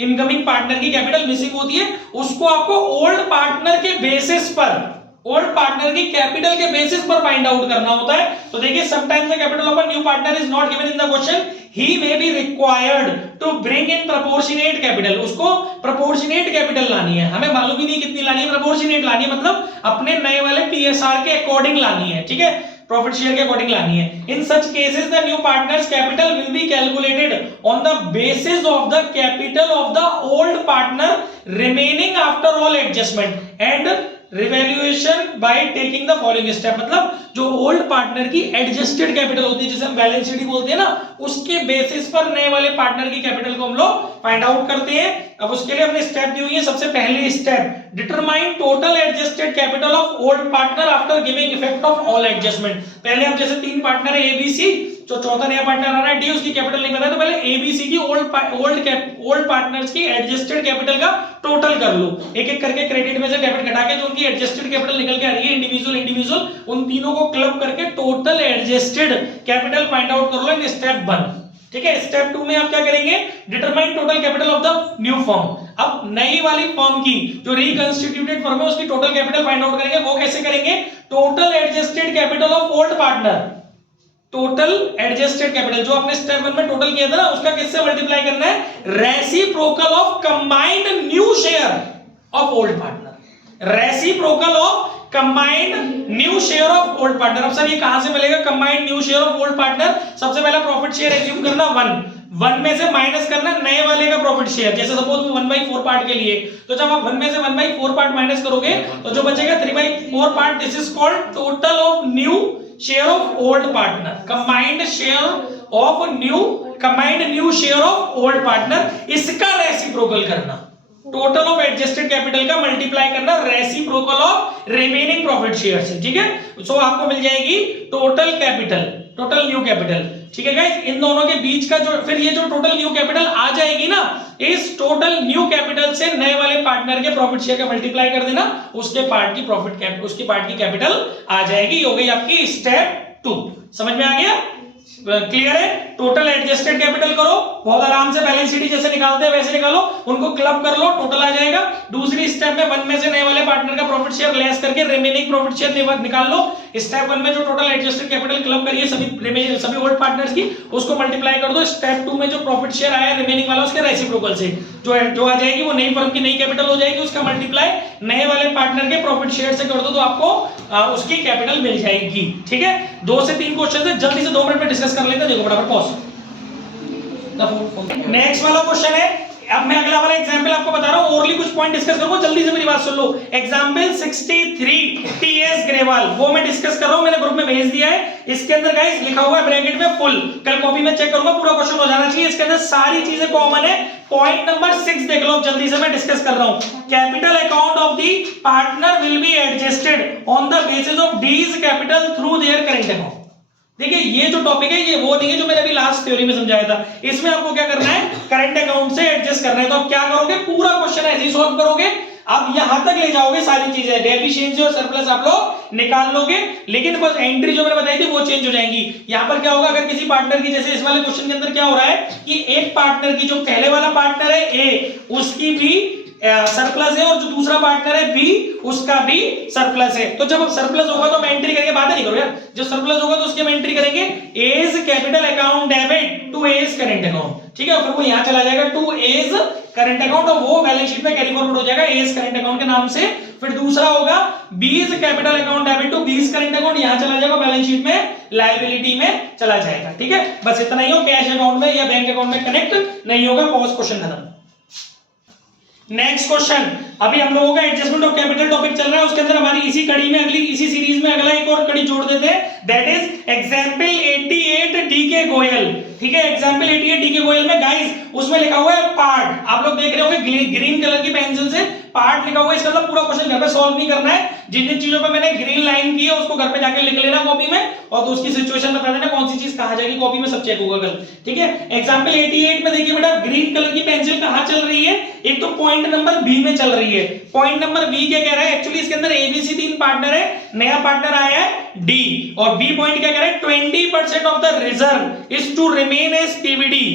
इनकमिंग पार्टनर की कैपिटल मिसिंग होती है, उसको आपको ओल्ड पार्टनर के बेसिस पर, ओल्ड पार्टनर की कैपिटल के बेसिस पर फाइंड आउट करना होता है। तो देखिए, sometimes the capital of a new partner is not given in the question, he may be required to bring in proportionate capital. उसको प्रोपोर्शनेट कैपिटल लानी है, हमें मालूम ही नहीं कितनी लानी है, प्रोपोर्शनेट लानी है, मतलब अपने नए वाले पीएसआर के अकॉर्डिंग लानी है। ठीक है, प्रॉफिट शेयर के अकॉर्डिंग लानी है। In such cases the new partner's capital will be calculated on the basis of the capital of the old partner remaining after all adjustment and revaluation by taking the following step. मतलब जो ओल्ड पार्टनर की एडजस्टेड कैपिटल होती है, जिसे हम बैलेंस शीट बोलते हैं ना, उसके बेसिस पर नए वाले पार्टनर की कैपिटल को हम लोग फाइंड आउट करते हैं। अब उसके लिए हमने स्टेप दी हुई है। सबसे पहले step, determine total adjusted capital of old partner after giving effect of all adjustment. पहले हम जैसे 3 पार्टनर है एबीसी, जो चौथा नया पार्टनर आ रहा है डी, उसकी कैपिटल नहीं पता है, तो पहले एबीसी की ओल्ड पार्टनर्स की एडजस्टेड कैपिटल का टोटल कर लो, एक एक करके क्रेडिट में से डेबिट घटा के जो उनकी एडजस्टेड कैपिटल निकल के आ रही है इंडिविजुअल, उन तीनों को क्लब करके total adjusted capital find out कर लो इन स्टेप 1। ठीक है, स्टेप 2 में आप क्या करेंगे, determine total capital of the new firm. अब नई वाली फर्म की जो रिकंस्टिट्यूटेड फर्म है उसकी टोटल कैपिटल फाइंड आउट करेंगे। वो कैसे करेंगे, total adjusted capital of old partner, total adjusted capital जो आपने स्टेप 1 में टोटल किया था ना, उसका किससे मल्टीप्लाई करना है, reciprocal of combined new share of old partner, reciprocal of combined new share of old partner. अब सर ये कहां से मिलेगा combined new share of old partner, सबसे पहला प्रॉफिट शेयर एज्यूम करना 1 में से माइनस करना नए वाले का प्रॉफिट शेयर। जैसे सपोज 1/4 पार्ट के लिए, तो जब आप 1 में से 1/4 पार्ट माइनस करोगे तो जो बचेगा 3/4 part, this is called total of new share of old partner, combined new share of old partner, इसका रेसिप्रोकल करना, टोटल ऑफ एडजस्टेड कैपिटल का मल्टीप्लाई करना reciprocal of remaining profit share से। ठीक है, सो आपको मिल जाएगी total capital, total new capital. ठीक है गाइस, इन दोनों के बीच का जो फिर ये जो टोटल न्यू कैपिटल आ जाएगी ना, इस टोटल न्यू कैपिटल से नए वाले पार्टनर के प्रॉफिट शेयर का मल्टीप्लाई कर देना, उसके पार्ट की कैपिटल आ जाएगी। ये हो गई आपकी स्टेप 2। समझ में आ गया, क्लियर है। टोटल एडजस्टेड कैपिटल करो, बहुत आराम से बैलेंस शीट जैसे निकालते हैं वैसे निकालो, उनको क्लब कर लो, टोटल आ जाएगा। दूसरी स्टेप में 1 में से नए वाले पार्टनर का प्रॉफिट शेयर लेस करके रिमेनिंग प्रॉफिट शेयर निकाल लो। स्टेप 1 में जो टोटल एडजस्टेड कैपिटल क्लब करिए सभी ओल्ड पार्टनर्स की, उसको मल्टीप्लाई कर दो। स्टेप 2 में जो प्रॉफिट शेयर आया रिमेनिंग वाला, उसके रेसिप्रोकल से जो आ जाएगी वो नई फर्म की नई कैपिटल हो जाएगी, उसका मल्टीप्लाई नए वाले पार्टनर के प्रॉफिट शेयर से कर दो, तो आपको उसकी कैपिटल मिल जाएगी। ठीक है, 2 से 3 क्वेश्चन है, जल्दी से 2 मिनट में डिस्कस कर लेते हैं। देखो फटाफट पॉज। नेक्स्ट वाला क्वेश्चन है, अब मैं अगला वाला एग्जांपल आपको बता रहा हूं, ओरली कुछ पॉइंट डिस्कस करूंगा, जल्दी से मेरी बात सुन लो। एग्जांपल 63 टीएस ग्रेवाल, वो मैं डिस्कस कर रहा हूं, मैंने ग्रुप में भेज दिया है। इसके अंदर गाइस लिखा हुआ है ब्रैकेट में फुल, कल कॉपी में चेक करूंगा, पूरा क्वेश्चन हो जाना चाहिए। इसके अंदर सारी चीजें कॉमन है। पॉइंट नंबर 6 देख लो, जल्दी से मैं डिस्कस कर रहा हूं। Capital account of the partner will be adjusted on the basis of Ds capital through their current account. देखिए ये जो टॉपिक है ये वो नहीं है जो मैंने अभी लास्ट थ्योरी में समझाया था, इसमें आपको क्या करना है, करंट अकाउंट से एडजस्ट करना है। तो आप क्या करोगे, पूरा क्वेश्चन ऐसे ही सॉल्व करोगे। आप यहां तक ले जाओगे सारी चीजें, डेफिशिएंसी और सरप्लस आप लोग निकाल लोगे, लेकिन बस एंट्री जो मैंने बताई थी वो चेंज हो जाएंगी। यहां पर क्या होगा, अगर किसी पार्टनर की, जैसे इस वाले क्वेश्चन के अंदर क्या हो रहा है कि एक पार्टनर की, जो पहले वाला पार्टनर है ए, उसकी भी सरप्लस है, और जो दूसरा पार्टनर है बी, उसका भी सरप्लस है। तो जब सरप्लस होगा तो हम एंट्री करेंगे, बातें नहीं करो यार, जब सरप्लस होगा तो उसकी हम एंट्री करेंगे A's capital account debit to A's current account, ठीक है। फिर वो यहां चला जाएगा टू एज करंट अकाउंट, और वो बैलेंस शीट में कैरी फॉरवर्ड हो जाएगा एज करंट अकाउंट के नाम से। फिर दूसरा होगा B's capital account debit to B's current account, यहां चला जाएगा बैलेंस शीट में लायबिलिटी में चला जाएगा, ठीक है। बस इतना ही हो, कैश अकाउंट में या बैंक अकाउंट में कनेक्ट नहीं होगा। पॉज, क्वेश्चन खत्म। नेक्स्ट क्वेश्चन, अभी हम लोगों का एडजस्टमेंट ऑफ कैपिटल टॉपिक चल रहा है, उसके अंदर हमारी इसी कड़ी में, अगली इसी सीरीज में अगला एक और कड़ी जोड़ देते हैं, that is example 88 DK Goyal, ठीक है। एग्जांपल 88 डीके गोयल में गाइस उसमें लिखा हुआ है पार्ट, आप लोग देख रहे होंगे ग्रीन कलर की पेंसिल से पार्ट लिखा हुआ है। इसका मतलब पूरा क्वेश्चन घर पे सॉल्व नहीं करना है, जिन जिन चीजों पे मैंने ग्रीन लाइन की है उसको घर पे जाके लिख लेना कॉपी में, और तो उसकी सिचुएशन बता देना कौन सी चीज कहां जाएगी, कॉपी में सब चेक होगा कल, ठीक है। एग्जांपल 88 में देखिए बेटा, ग्रीन कलर की पेंसिल कहां चल रही है, एक तो पॉइंट नंबर बी में चल रही है। पॉइंट नंबर बी क्या कह रहा है, एक्चुअली इसके अंदर एबीसी 3 पार्टनर है, नया पार्टनर आया है डी, और बी पॉइंट क्या कह रहा है, 20% of the reserve is to remain as PVD.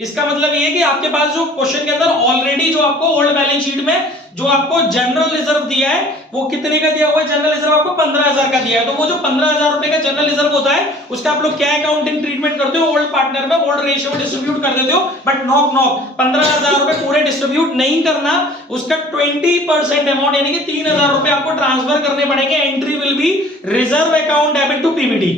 इसका मतलब ये है कि आपके पास जो क्वेश्चन के अंदर ऑलरेडी जो आपको ओल्ड बैलेंस शीट में जो आपको जनरल रिजर्व दिया है, वो कितने का दिया हुआ है, जनरल रिजर्व आपको 15,000 का दिया है। तो वो जो 15,000 रुपए का जनरल रिजर्व होता है, उसका आप लोग क्या अकाउंटिंग ट्रीटमेंट करते हो, ओल्ड पार्टनर में ओल्ड रेशियो में डिस्ट्रीब्यूट कर देते हो, बट नॉक 15,000 रुपए पूरे डिस्ट्रीब्यूट नहीं करना, उसका 20% अमाउंट यानी कि 3,000 रुपए आपको ट्रांसफर करने पड़ेंगे। Entry will be reserve account debit to PVD,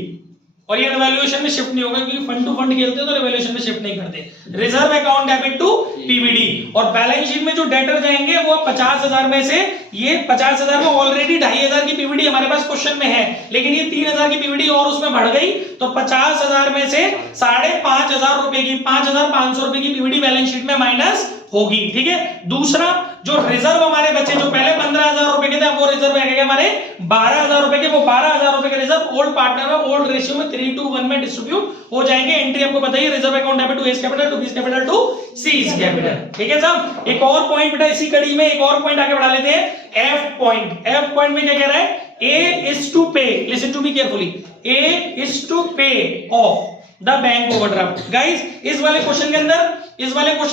और ये रिवैल्यूएशन में शिफ्ट नहीं होगा, क्योंकि फंड टू फंड खेलते हैं तो रिवैल्यूएशन में शिफ्ट नहीं करते। Reserve account debit to PVD, और बैलेंस शीट में जो डेटर जाएंगे वो 50,000 में से, ये 50,000 में ऑलरेडी 2,500 की पीवीडी हमारे पास क्वेश्चन में है, लेकिन ये 3,000 की पीवीडी और उसमें बढ़ गई, तो 50,000 में से 5,500 रुपए की, 5,500 रुपए की पीवीडी बैलेंस शीट में माइनस होगी, ठीक है। दूसरा जो रिजर्व हमारे बचे, जो पहले 15,000 रुपए के थे, वो रिजर्व है हमारे 12,000 रुपए के, वो 12,000 रुपए के रिजर्व ओल्ड पार्टनर में ओल्ड रेशियो में 3:1 में डिस्ट्रीब्यूट हो जाएंगे। एंट्री आपको बताइए, reserve account debit to S capital to B's capital to C's capital, ठीक है साहब। एक और पॉइंट बेटा इसी कड़ी में, एक और पॉइंट आगे बढ़ा लेते हैं, एफ पॉइंट। एफ पॉइंट में क्या कह रहा है, A is to pay, listen to me carefully, A is to pay off the bank overdraft. Guys इस वाले क्वेश्चन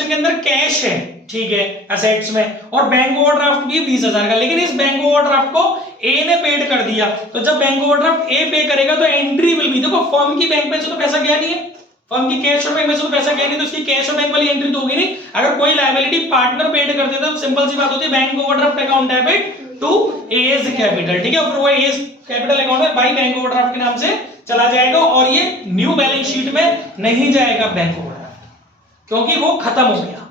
के अंदर कैश है, ठीक है, असेट्स में, और बैंक ओवरड्राफ्ट भी 20,000 का, लेकिन इस बैंक ओवरड्राफ्ट को ए ने पेड कर दिया। तो जब बैंक ओवरड्राफ्ट ए पे करेगा तो एंट्री विल बी, देखो फर्म की बैंक में से तो पैसा गया नहीं है, फर्म की कैश और बैंक में से तो पैसा गया नहीं, तो उसकी कैश और बैंक वाली एंट्री तो होगी नहीं। अगर कोई लायबिलिटी पार्टनर पेड कर देता तो सिंपल सी बात होती है, bank overdraft account debit to A's capital, ठीक है। फिर वो एज कैपिटल अकाउंट में बाई बैंक ओवरड्राफ्ट के नाम से चला जाएगा, और ये न्यू बैलेंस शीट में नहीं जाएगा बैंक ओवरड्राफ्ट, क्योंकि वो खत्म हो गया।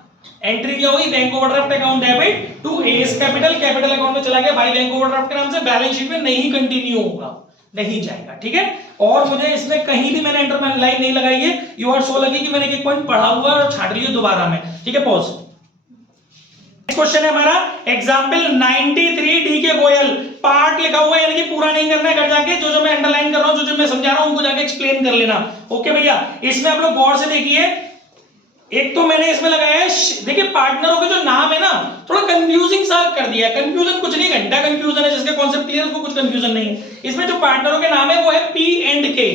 एंट्री क्या होगी, bank overdraft account debit to A's capital, capital account में चला गया बाई बैंक ओवरड्राफ्ट के नाम से, बैलेंस शीट में नहीं कंटिन्यू होगा, नहीं जाएगा, ठीक है। और मुझे इसमें कहीं भी मैंने अंडरलाइन नहीं लगाई है, यू आर सो लगी कि मैंने एक पॉइंट पढ़ा हुआ और छाट लिया दोबारा में, ठीक है। पॉज। क्वेश्चन है हमारा एग्जांपल 93 डीके गोयल, पार्ट लिखा हुआ है, यानी कि पूरा नहीं करना है, घर जाके जो जो मैं अंडरलाइन कर रहा हूं, जो जो मैं समझा रहा हूं, उनको जाके एक्सप्लेन कर लेना, ओके भैया। इसमें आप लोग गौर से देखिए, एक तो मैंने इसमें लगाया है, देखिए पार्टनरों के जो नाम है ना, थोड़ा कंफ्यूजिंग सा कर दिया है। कंफ्यूजन कुछ नहीं, घंटा कंफ्यूजन है, जिसका कॉन्सेप्ट क्लियर है उसको कुछ कंफ्यूजन नहीं है। इसमें जो पार्टनरों के नाम है वो है पी एंड के,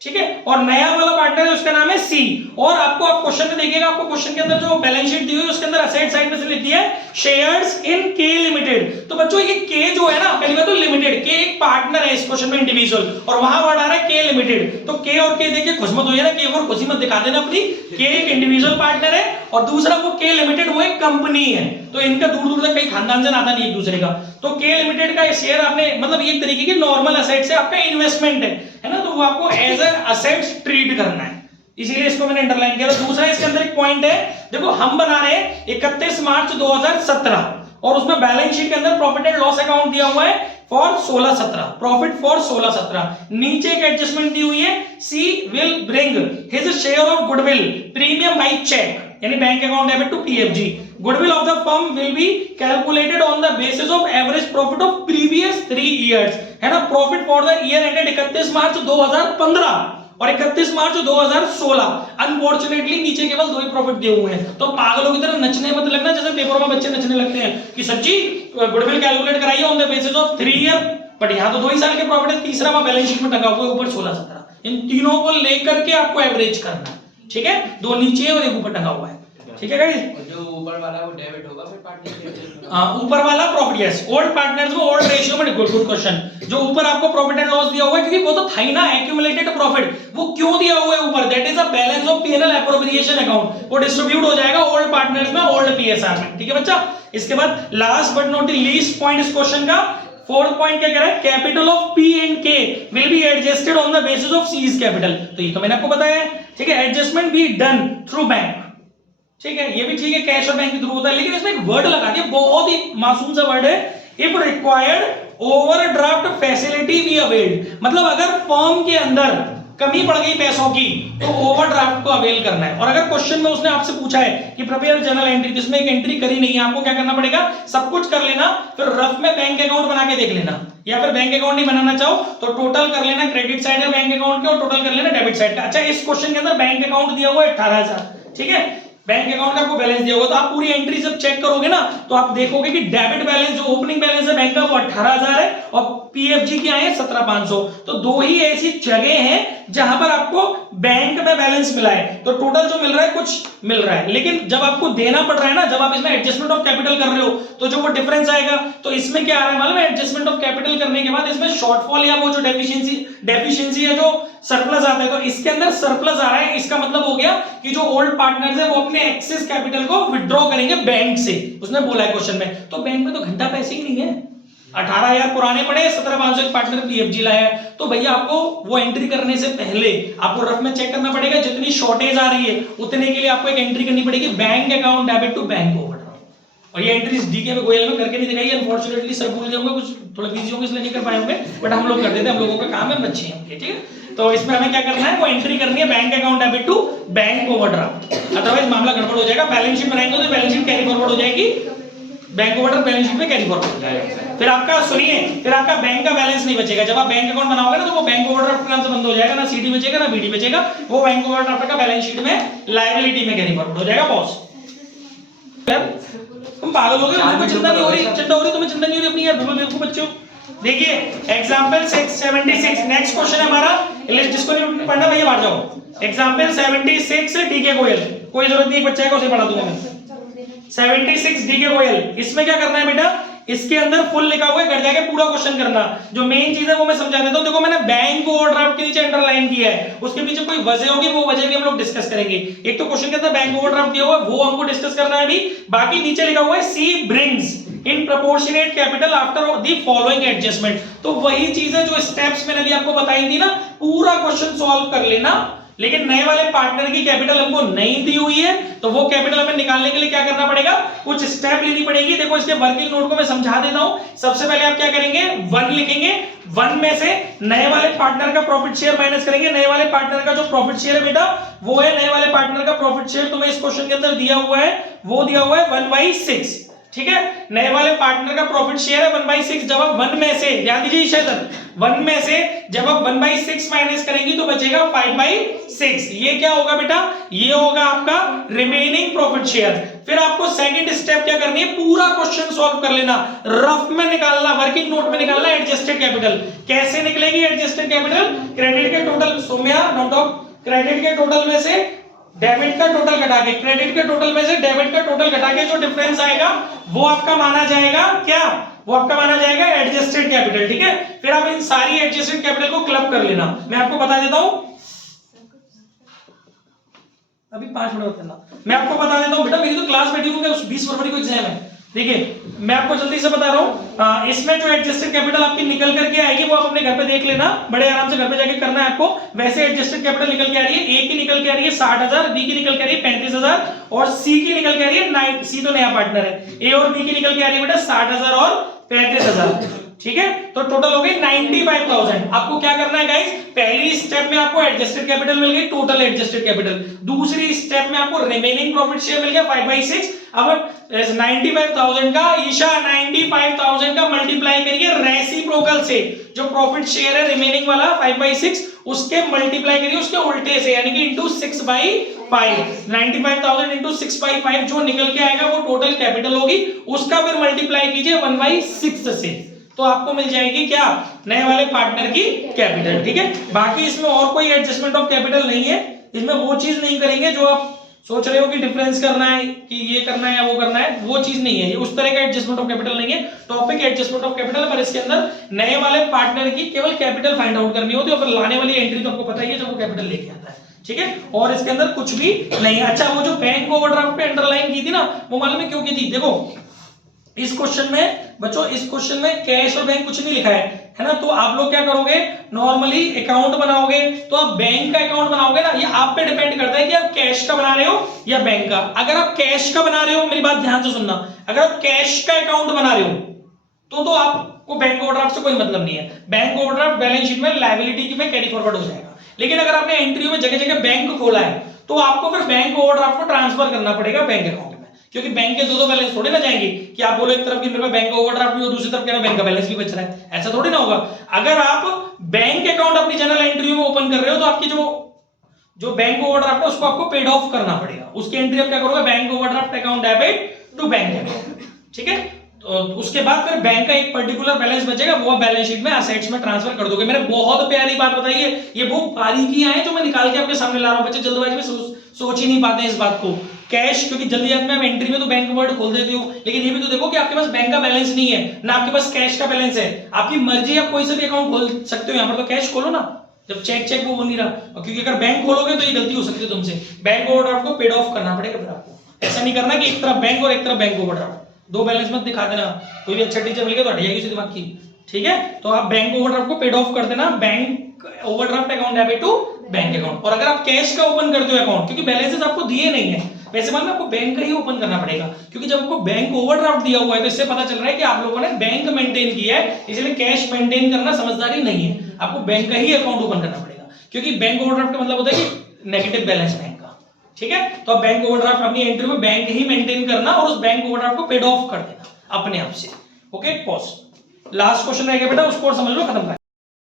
ठीक है, और नया वाला पार्टनर है उसका नाम है सी। और आपको आप क्वेश्चन में देखिएगा, आपको क्वेश्चन के अंदर जो बैलेंस शीट दी हुई है उसके अंदर असेट साइड में से लिख दिया है शेयर्स इन के लिमिटेड। तो बच्चों ये के जो है ना, पहली बात तो लिमिटेड, के एक पार्टनर है इस क्वेश्चन में इंडिविजुअल, और वहां वर्ड आ रहा है के लिमिटेड। तो के और के देखिए खुशमत हो ना, के और खुशी मत दिखा देना अपनी, के एक इंडिविजुअल पार्टनर है और दूसरा वो के लिमिटेड वो एक कंपनी है, तो इनका दूर दूर तक कहीं खानदान से नाता नहीं एक दूसरे का। तो के लिमिटेड का शेयर आपने, मतलब एक तरीके की नॉर्मल असेट से आपका इन्वेस्टमेंट है ना, तो वो आपको एज एन असेट्स ट्रीट करना है, इसीलिए इसको मैंने अंडरलाइन किया। दूसरा इसके अंदर एक पॉइंट है, देखो हम बना रहे हैं 31 मार्च 2017 और उसमें बैलेंस शीट के अंदर प्रॉफिट एंड लॉस अकाउंट दिया हुआ है फॉर 16-17, प्रॉफिट फॉर 16-17। नीचे एक एडजस्टमेंट दी हुई है, C will bring his share of goodwill premium by cheque, यानी bank account debit to PFG. Goodwill of the firm will be calculated on the basis of average profit of previous 3 years, है ना। Profit for the year ended 31 March 2015 और 31 मार्च 2016। अनफॉर्चुनेटली नीचे केवल 2 ही प्रॉफिट दिए हुए हैं, तो पागलों की तरह नचने मत लगना, जैसे पेपरों में बच्चे नचने लगते हैं कि सर जी गुडविल कैलकुलेट कराइए on the basis of 3 year, but यहाँ तो 2 ही साल के प्रॉफिट है, तीसरा वहां बैलेंस शीट में टंगा हुआ है ऊपर 16-17, इन तीनों को लेकर के आपको एवरेज करना है, ठीक है, 2 नीचे है और एक ऊपर टंगा हुआ है, ठीक है गाइस। जो ऊपर वाला वो डेबिट होगा फिर पार्टनर के ऊपर वाला प्रॉफिट, यस, ओल्ड पार्टनर्स में ओल्ड रेशियो में, गुड क्वेश्चन। जो ऊपर आपको प्रॉफिट एंड लॉस दिया हुआ है, क्योंकि वो तो था ही ना एक्यूमुलेटेड प्रॉफिट, वो क्यों दिया हुआ है ऊपर, that is a balance of P&L appropriation account, वो डिस्ट्रीब्यूट हो जाएगा ओल्ड पार्टनर्स में ओल्ड पीएसआर में, ठीक है बच्चा। इसके बाद last but not the least point इस क्वेश्चन का, फोर्थ पॉइंट क्या कह रहा है, capital of P and K will be adjusted on the basis of C's capital, तो ये तो मैंने आपको बताया है, ठीक है, adjustment be done through bank, ठीक है, ये भी ठीक है, कैश और बैंक के थ्रू होता है, लेकिन इसमें एक वर्ड लगा दिया, बहुत ही मासूम सा वर्ड है, if required overdraft facility be availed, मतलब अगर फर्म के अंदर कमी पड़ गई पैसों की तो ओवरड्राफ्ट को अवेल करना है। और अगर क्वेश्चन में उसने आपसे पूछा है कि प्रिपेयर जर्नल एंट्री, जिसमें एक एंट्री करी नहीं है, आपको क्या करना पड़ेगा, सब कुछ कर लेना, फिर रफ में बैंक अकाउंट बना के देख लेना, या फिर बैंक अकाउंट नहीं बनाना चाहो तो टोटल कर लेना क्रेडिट साइड है बैंक अकाउंट के और टोटल कर लेना डेबिट साइड का। अच्छा, इस क्वेश्चन के अंदर बैंक अकाउंट दिया हुआ है 18,000, ठीक है, बैंक अकाउंट का आपको बैलेंस दिया होगा, तो आप पूरी एंट्री जब चेक करोगे ना तो आप देखोगे कि डेबिट बैलेंस जो ओपनिंग बैलेंस है बैंक का वो 18,000 है और पीएफजी के आए हैं 17,500, तो दो ही ऐसी जगह हैं जहां पर आपको बैंक में बैलेंस मिला है, तो टोटल जो मिल रहा है कुछ मिल रहा है, लेकिन जब आपको देना पड़ रहा है ना, जब आप इसमें एडजस्टमेंट ऑफ कैपिटल कर रहे हो तो जो वो डिफरेंस आएगा, तो इसमें क्या आ रहा है मालूम है, एडजस्टमेंट ऑफ कैपिटल करने के बाद इसमें शॉर्टफॉल या वो जो डेफिशिएंसी है जो सरप्लस आता है, तो इसके अंदर सरप्लस आ रहा है, इसका मतलब हो गया कि जो ओल्ड पार्टनर्स है वो अपने एक्सेस कैपिटल को विथड्रॉ करेंगे बैंक से, उसने बोला है क्वेश्चन में, तो बैंक में तो घंटा पैसे ही नहीं है, 18,000 पुराने पड़े, 17,500 एक पार्टनर पीएफजी लाया है, तो भैया आपको वो एंट्री करने से पहले आपको रफ में चेक करना पड़ेगा, जितनी शॉर्टेज आ रही है उतने के लिए आपको एक एंट्री करनी पड़ेगी, bank account debit to bank overdraft, और ये एंट्रीज डीके में गोयल में करके नहीं दिखाई, अनफॉर्चुनेटली सर भूल गए होंगे, कुछ थोड़ा बिजी होंगे इसलिए नहीं कर पाए होंगे, बट हम लोग कर देते हैं, हम लोगों का काम है, बच्चे हैं, ठीक है। तो इसमें हमें क्या करना है, वो एंट्री करनी है bank account debit to bank overdraft, otherwise मामला गड़बड़ हो जाएगा, बैलेंस शीट बनाएंगे तो बैलेंस शीट कैरी फॉरवर्ड हो जाएगी, बैंक ओवरड्राफ्ट बैलेंस शीट में कैरी फॉरवर्ड हो जाएगा, फिर आपका सुनिए, फिर आपका बैंक का बैलेंस नहीं बचेगा, जब आप बैंक अकाउंट बनाओगे ना तो वो बैंक ओवरड्राफ्ट के नाम से बंद हो जाएगा, ना सीडी बचेगा ना बीडी बचेगा, वो बैंक ओवरड्राफ्ट का बैलेंस शीट में लायबिलिटी में कैरी फॉरवर्ड हो जाएगा बॉस। तुम पागल हो गए, मुझे कोई चिंता नहीं हो रही, चिंता हो रही तुम्हें, चिंता नहीं हो रही अपनी यार, बिल्कुल बेवकूफ बच्चे हो। देखिए एग्जांपल 76, नेक्स्ट क्वेश्चन है हमारा, जिसको नहीं पढ़ना भैया बाहर जाओ। एग्जांपल 76 से डीके गोयल, कोई जरूरत नहीं, बच्चा है उसे पढ़ा दूंगा मैं। 76 डीके गोयल, इसमें क्या करना है बेटा, इसके अंदर फुल लिखा हुआ है, घर जाके पूरा क्वेश्चन करना, जो मेन चीज है वो मैं समझा देता हूं। देखो मैंने बैंक ओवरड्राफ्ट के नीचे अंडरलाइन किया है, उसके पीछे कोई वजह होगी, वो वजह भी हम लोग डिस्कस करेंगे। एक तो क्वेश्चन के अंदर बैंक ओवरड्राफ्ट दिया हुआ है, वो हमको डिस्कस करना है अभी, बाकी नीचे लिखा हुआ है C brings in proportionate capital after the following adjustment, तो वही चीजें जो स्टेप्स मैंने अभी आपको बताई थी ना, पूरा क्वेश्चन सॉल्व कर लेना। लेकिन नए वाले पार्टनर की कैपिटल हमको नहीं दी हुई है, तो वो कैपिटल हमें निकालने के लिए क्या करना पड़ेगा, कुछ स्टेप लेनी पड़ेगी। देखो इसके वर्किंग नोट को मैं समझा देता हूं। सबसे पहले आप क्या करेंगे, 1 लिखेंगे, 1 में से नए वाले पार्टनर का प्रॉफिट शेयर माइनस करेंगे। नए वाले पार्टनर का जो प्रॉफिट शेयर है बेटा, वो है नए वाले पार्टनर का प्रॉफिट शेयर, तुम्हें इस क्वेश्चन के अंदर दिया हुआ है, वो दिया हुआ है 1/6, ठीक है। नए वाले पार्टनर का प्रॉफिट शेयर है 1/6, जब आप 1 में से, ध्यान दीजिए इशादत, 1 में से जब आप 1/6 माइनस करेंगे तो बचेगा 5/6। ये क्या होगा बेटा, ये होगा आपका रिमेनिंग प्रॉफिट शेयर। फिर आपको सेकंड स्टेप क्या करनी है, पूरा क्वेश्चन सॉल्व कर लेना, रफ में निकालना, वर्किंग नोट में निकालना एडजस्टेड कैपिटल। कैसे निकलेगी एडजस्टेड कैपिटल, क्रेडिट के total, Somya note of, credit के टोटल में से डेबिट का टोटल घटा के, क्रेडिट के टोटल में से डेबिट का टोटल घटा के जो डिफरेंस आएगा वो आपका माना जाएगा क्या, वो आपका माना जाएगा एडजस्टेड कैपिटल, ठीक है। फिर आप इन सारी एडजस्टेड कैपिटल को क्लब कर लेना। मैं आपको बता देता हूं, अभी 5 मिनट करना, मैं आपको बता देता हूं बेटा, मेरी तो क्लास बैठी हुई है, 20 फरवरी को एग्जाम है। देखिए मैं आपको जल्दी से बता रहा हूं, इसमें जो एडजस्टेड कैपिटल आपकी निकल करके आएगी वो आप अपने घर पे देख लेना, बड़े आराम से घर पे जाके करना है आपको। वैसे एडजस्टेड कैपिटल निकल के आ रही है, ए की निकल के आ रही है 60,000, बी की निकल के आ रही है 35,000 और सी की निकल के आ रही है 9, सी तो नया पार्टनर है, ए और बी की निकल के आ रही है बेटा 60,000 और 35,000, ठीक है। तो टोटल हो गई 95,000। आपको क्या करना है गाइस, पहली स्टेप में आपको एडजस्टेड कैपिटल मिल गई, टोटल एडजस्टेड कैपिटल। दूसरी स्टेप में आपको रिमेनिंग प्रॉफिट शेयर मिल गया 5/6। अब 95,000 का ईशा 95,000 का मल्टीप्लाई करिए रेसिप्रोकल लोकल से जो प्रॉफिट शेयर है रिमेनिंग वाला 5/6 उसके मल्टीप्लाई करिए उसके उल्टे से, यानी कि इंटू 6/5, 95,000 इंटू 6/5 जो निकल के आएगा वो टोटल कैपिटल होगी, उसका फिर मल्टीप्लाई कीजिए 1/6 से, तो आपको मिल जाएगी क्या, नए वाले पार्टनर की कैपिटल। ठीक है, बाकी इसमें और कोई एडजस्टमेंट ऑफ कैपिटल नहीं है, इसमें वो चीज नहीं करेंगे जो आप सोच रहे हो कि डिफरेंस करना है कि ये करना है या वो करना है, वो चीज नहीं है, ये उस तरह का एडजस्टमेंट ऑफ कैपिटल नहीं है। टॉपिक एडजस्टमेंट ऑफ कैपिटल, पर इसके अंदर नए वाले पार्टनर की केवल कैपिटल फाइंड आउट करनी होती है, और फिर लाने वाली एंट्री तो आपको पता ही है जब वो कैपिटल लेके आता है। ठीक है, और इसके अंदर कुछ भी नहीं है। अच्छा, वो जो बैंक ओवरड्राफ्ट पे अंडरलाइन की थी ना, वो मालूम है क्यों की थी? देखो इस क्वेश्चन में बच्चों, इस क्वेश्चन में कैश और बैंक कुछ नहीं लिखा है ना, तो आप लोग क्या करोगे, नॉर्मली अकाउंट बनाओगे, तो आप बैंक का अकाउंट बनाओगे ना, ये आप पे डिपेंड करता है कि आप कैश का बना रहे हो या बैंक का। अगर आप कैश का बना रहे हो, मेरी बात ध्यान से सुनना, अगर आप कैश का अकाउंट बना रहे हो तो आपको बैंक ओवरड्राफ्ट से कोई मतलब नहीं है। बैंक ओवरड्राफ्ट बैलेंस शीट में लायबिलिटी में कैरी फॉरवर्ड हो जाएगा, लेकिन अगर आपने एंट्री में जगह जगह बैंक खोला है तो आपको फिर बैंक ओवरड्राफ्ट को ट्रांसफर करना पड़ेगा बैंक अकाउंट में, क्योंकि बैंक के दो बैलेंस थोड़े ना जाएंगे कि आप बोलो एक तरफ कि मेरे पास बैंक का ओवरड्राफ्ट भी हो, दूसरी तरफ कह रहे बैंक का बैलेंस भी बच रहा है, ऐसा थोड़ी ना होगा। अगर आप बैंक अकाउंट अपनी जनरल एंट्री में ओपन कर रहे हो तो आपकी जो बैंक ओवरड्राफ्ट है उसको आपको पेड ऑफ करना पड़ेगा, उसकी एंट्री आप क्या करोगे, bank overdraft account debit to bank account. ठीक है, तो उसके बाद फिर बैंक का एक पर्टिकुलर बैलेंस बचेगा, वो बैलेंस शीट में असेट्स में ट्रांसफर कर दोगे। मैंने बहुत प्यारी बात बताई है, ये वो बारीकियां हैं जो मैं निकाल के आपके सामने ला रहा हूं, बच्चे जल्दबाजी में सोच ही नहीं पाते हैं इस बात को। कैश, क्योंकि जल्दी में आप एंट्री में तो बैंक वर्ड खोल देते हो, लेकिन ये भी तो देखो कि आपके पास बैंक का बैलेंस नहीं है ना, आपके पास कैश का बैलेंस है। आपकी मर्जी, आप कोई से भी अकाउंट खोल सकते हो, यहाँ पर तो कैश खोलो ना, जब चेक वो नहीं रहा, क्योंकि अगर बैंक खोलोगे तो ये गलती हो सकती है तुमसे, बैंक ओवरड्राफ्ट को पेड ऑफ करना पड़ेगा। फिर आपको ऐसा नहीं करना कि एक तरफ बैंक और एक तरफ बैंक ओवरड्राफ्ट, दो बैलेंस मत दिखा देना, कोई भी अच्छा टीचर मिलेगा तो हट जाएगी उसी दिमाग की। ठीक है, तो आप बैंक ओवरड्राफ्ट को पेड ऑफ कर देना, bank overdraft account debit to bank account. और अगर आप कैश का ओपन करते हो अकाउंट, क्योंकि बैलेंसेस आपको दिए नहीं है, वैसे मालूम आपको बैंक का ही ओपन करना पड़ेगा, क्योंकि जब आपको बैंक ओवरड्राफ्ट दिया हुआ है तो इससे पता चल रहा है कि आप लोगों ने बैंक मेंटेन किया है, इसलिए कैश मेंटेन करना समझदारी नहीं है, आपको बैंक का ही अकाउंट ओपन करना पड़ेगा, क्योंकि बैंक ओवरड्राफ्ट का मतलब होता है कि नेगेटिव बैलेंस बैंक का। ठीक है, तो आप बैंक ओवरड्राफ्ट अपनी एंट्री में बैंक ही मेंटेन करना और उस बैंक ओवरड्राफ्ट को पेड ऑफ कर देना अपने आप से। Okay, pause. लास्ट क्वेश्चन रहेगा बेटा, उसको और समझ लो, खत्म।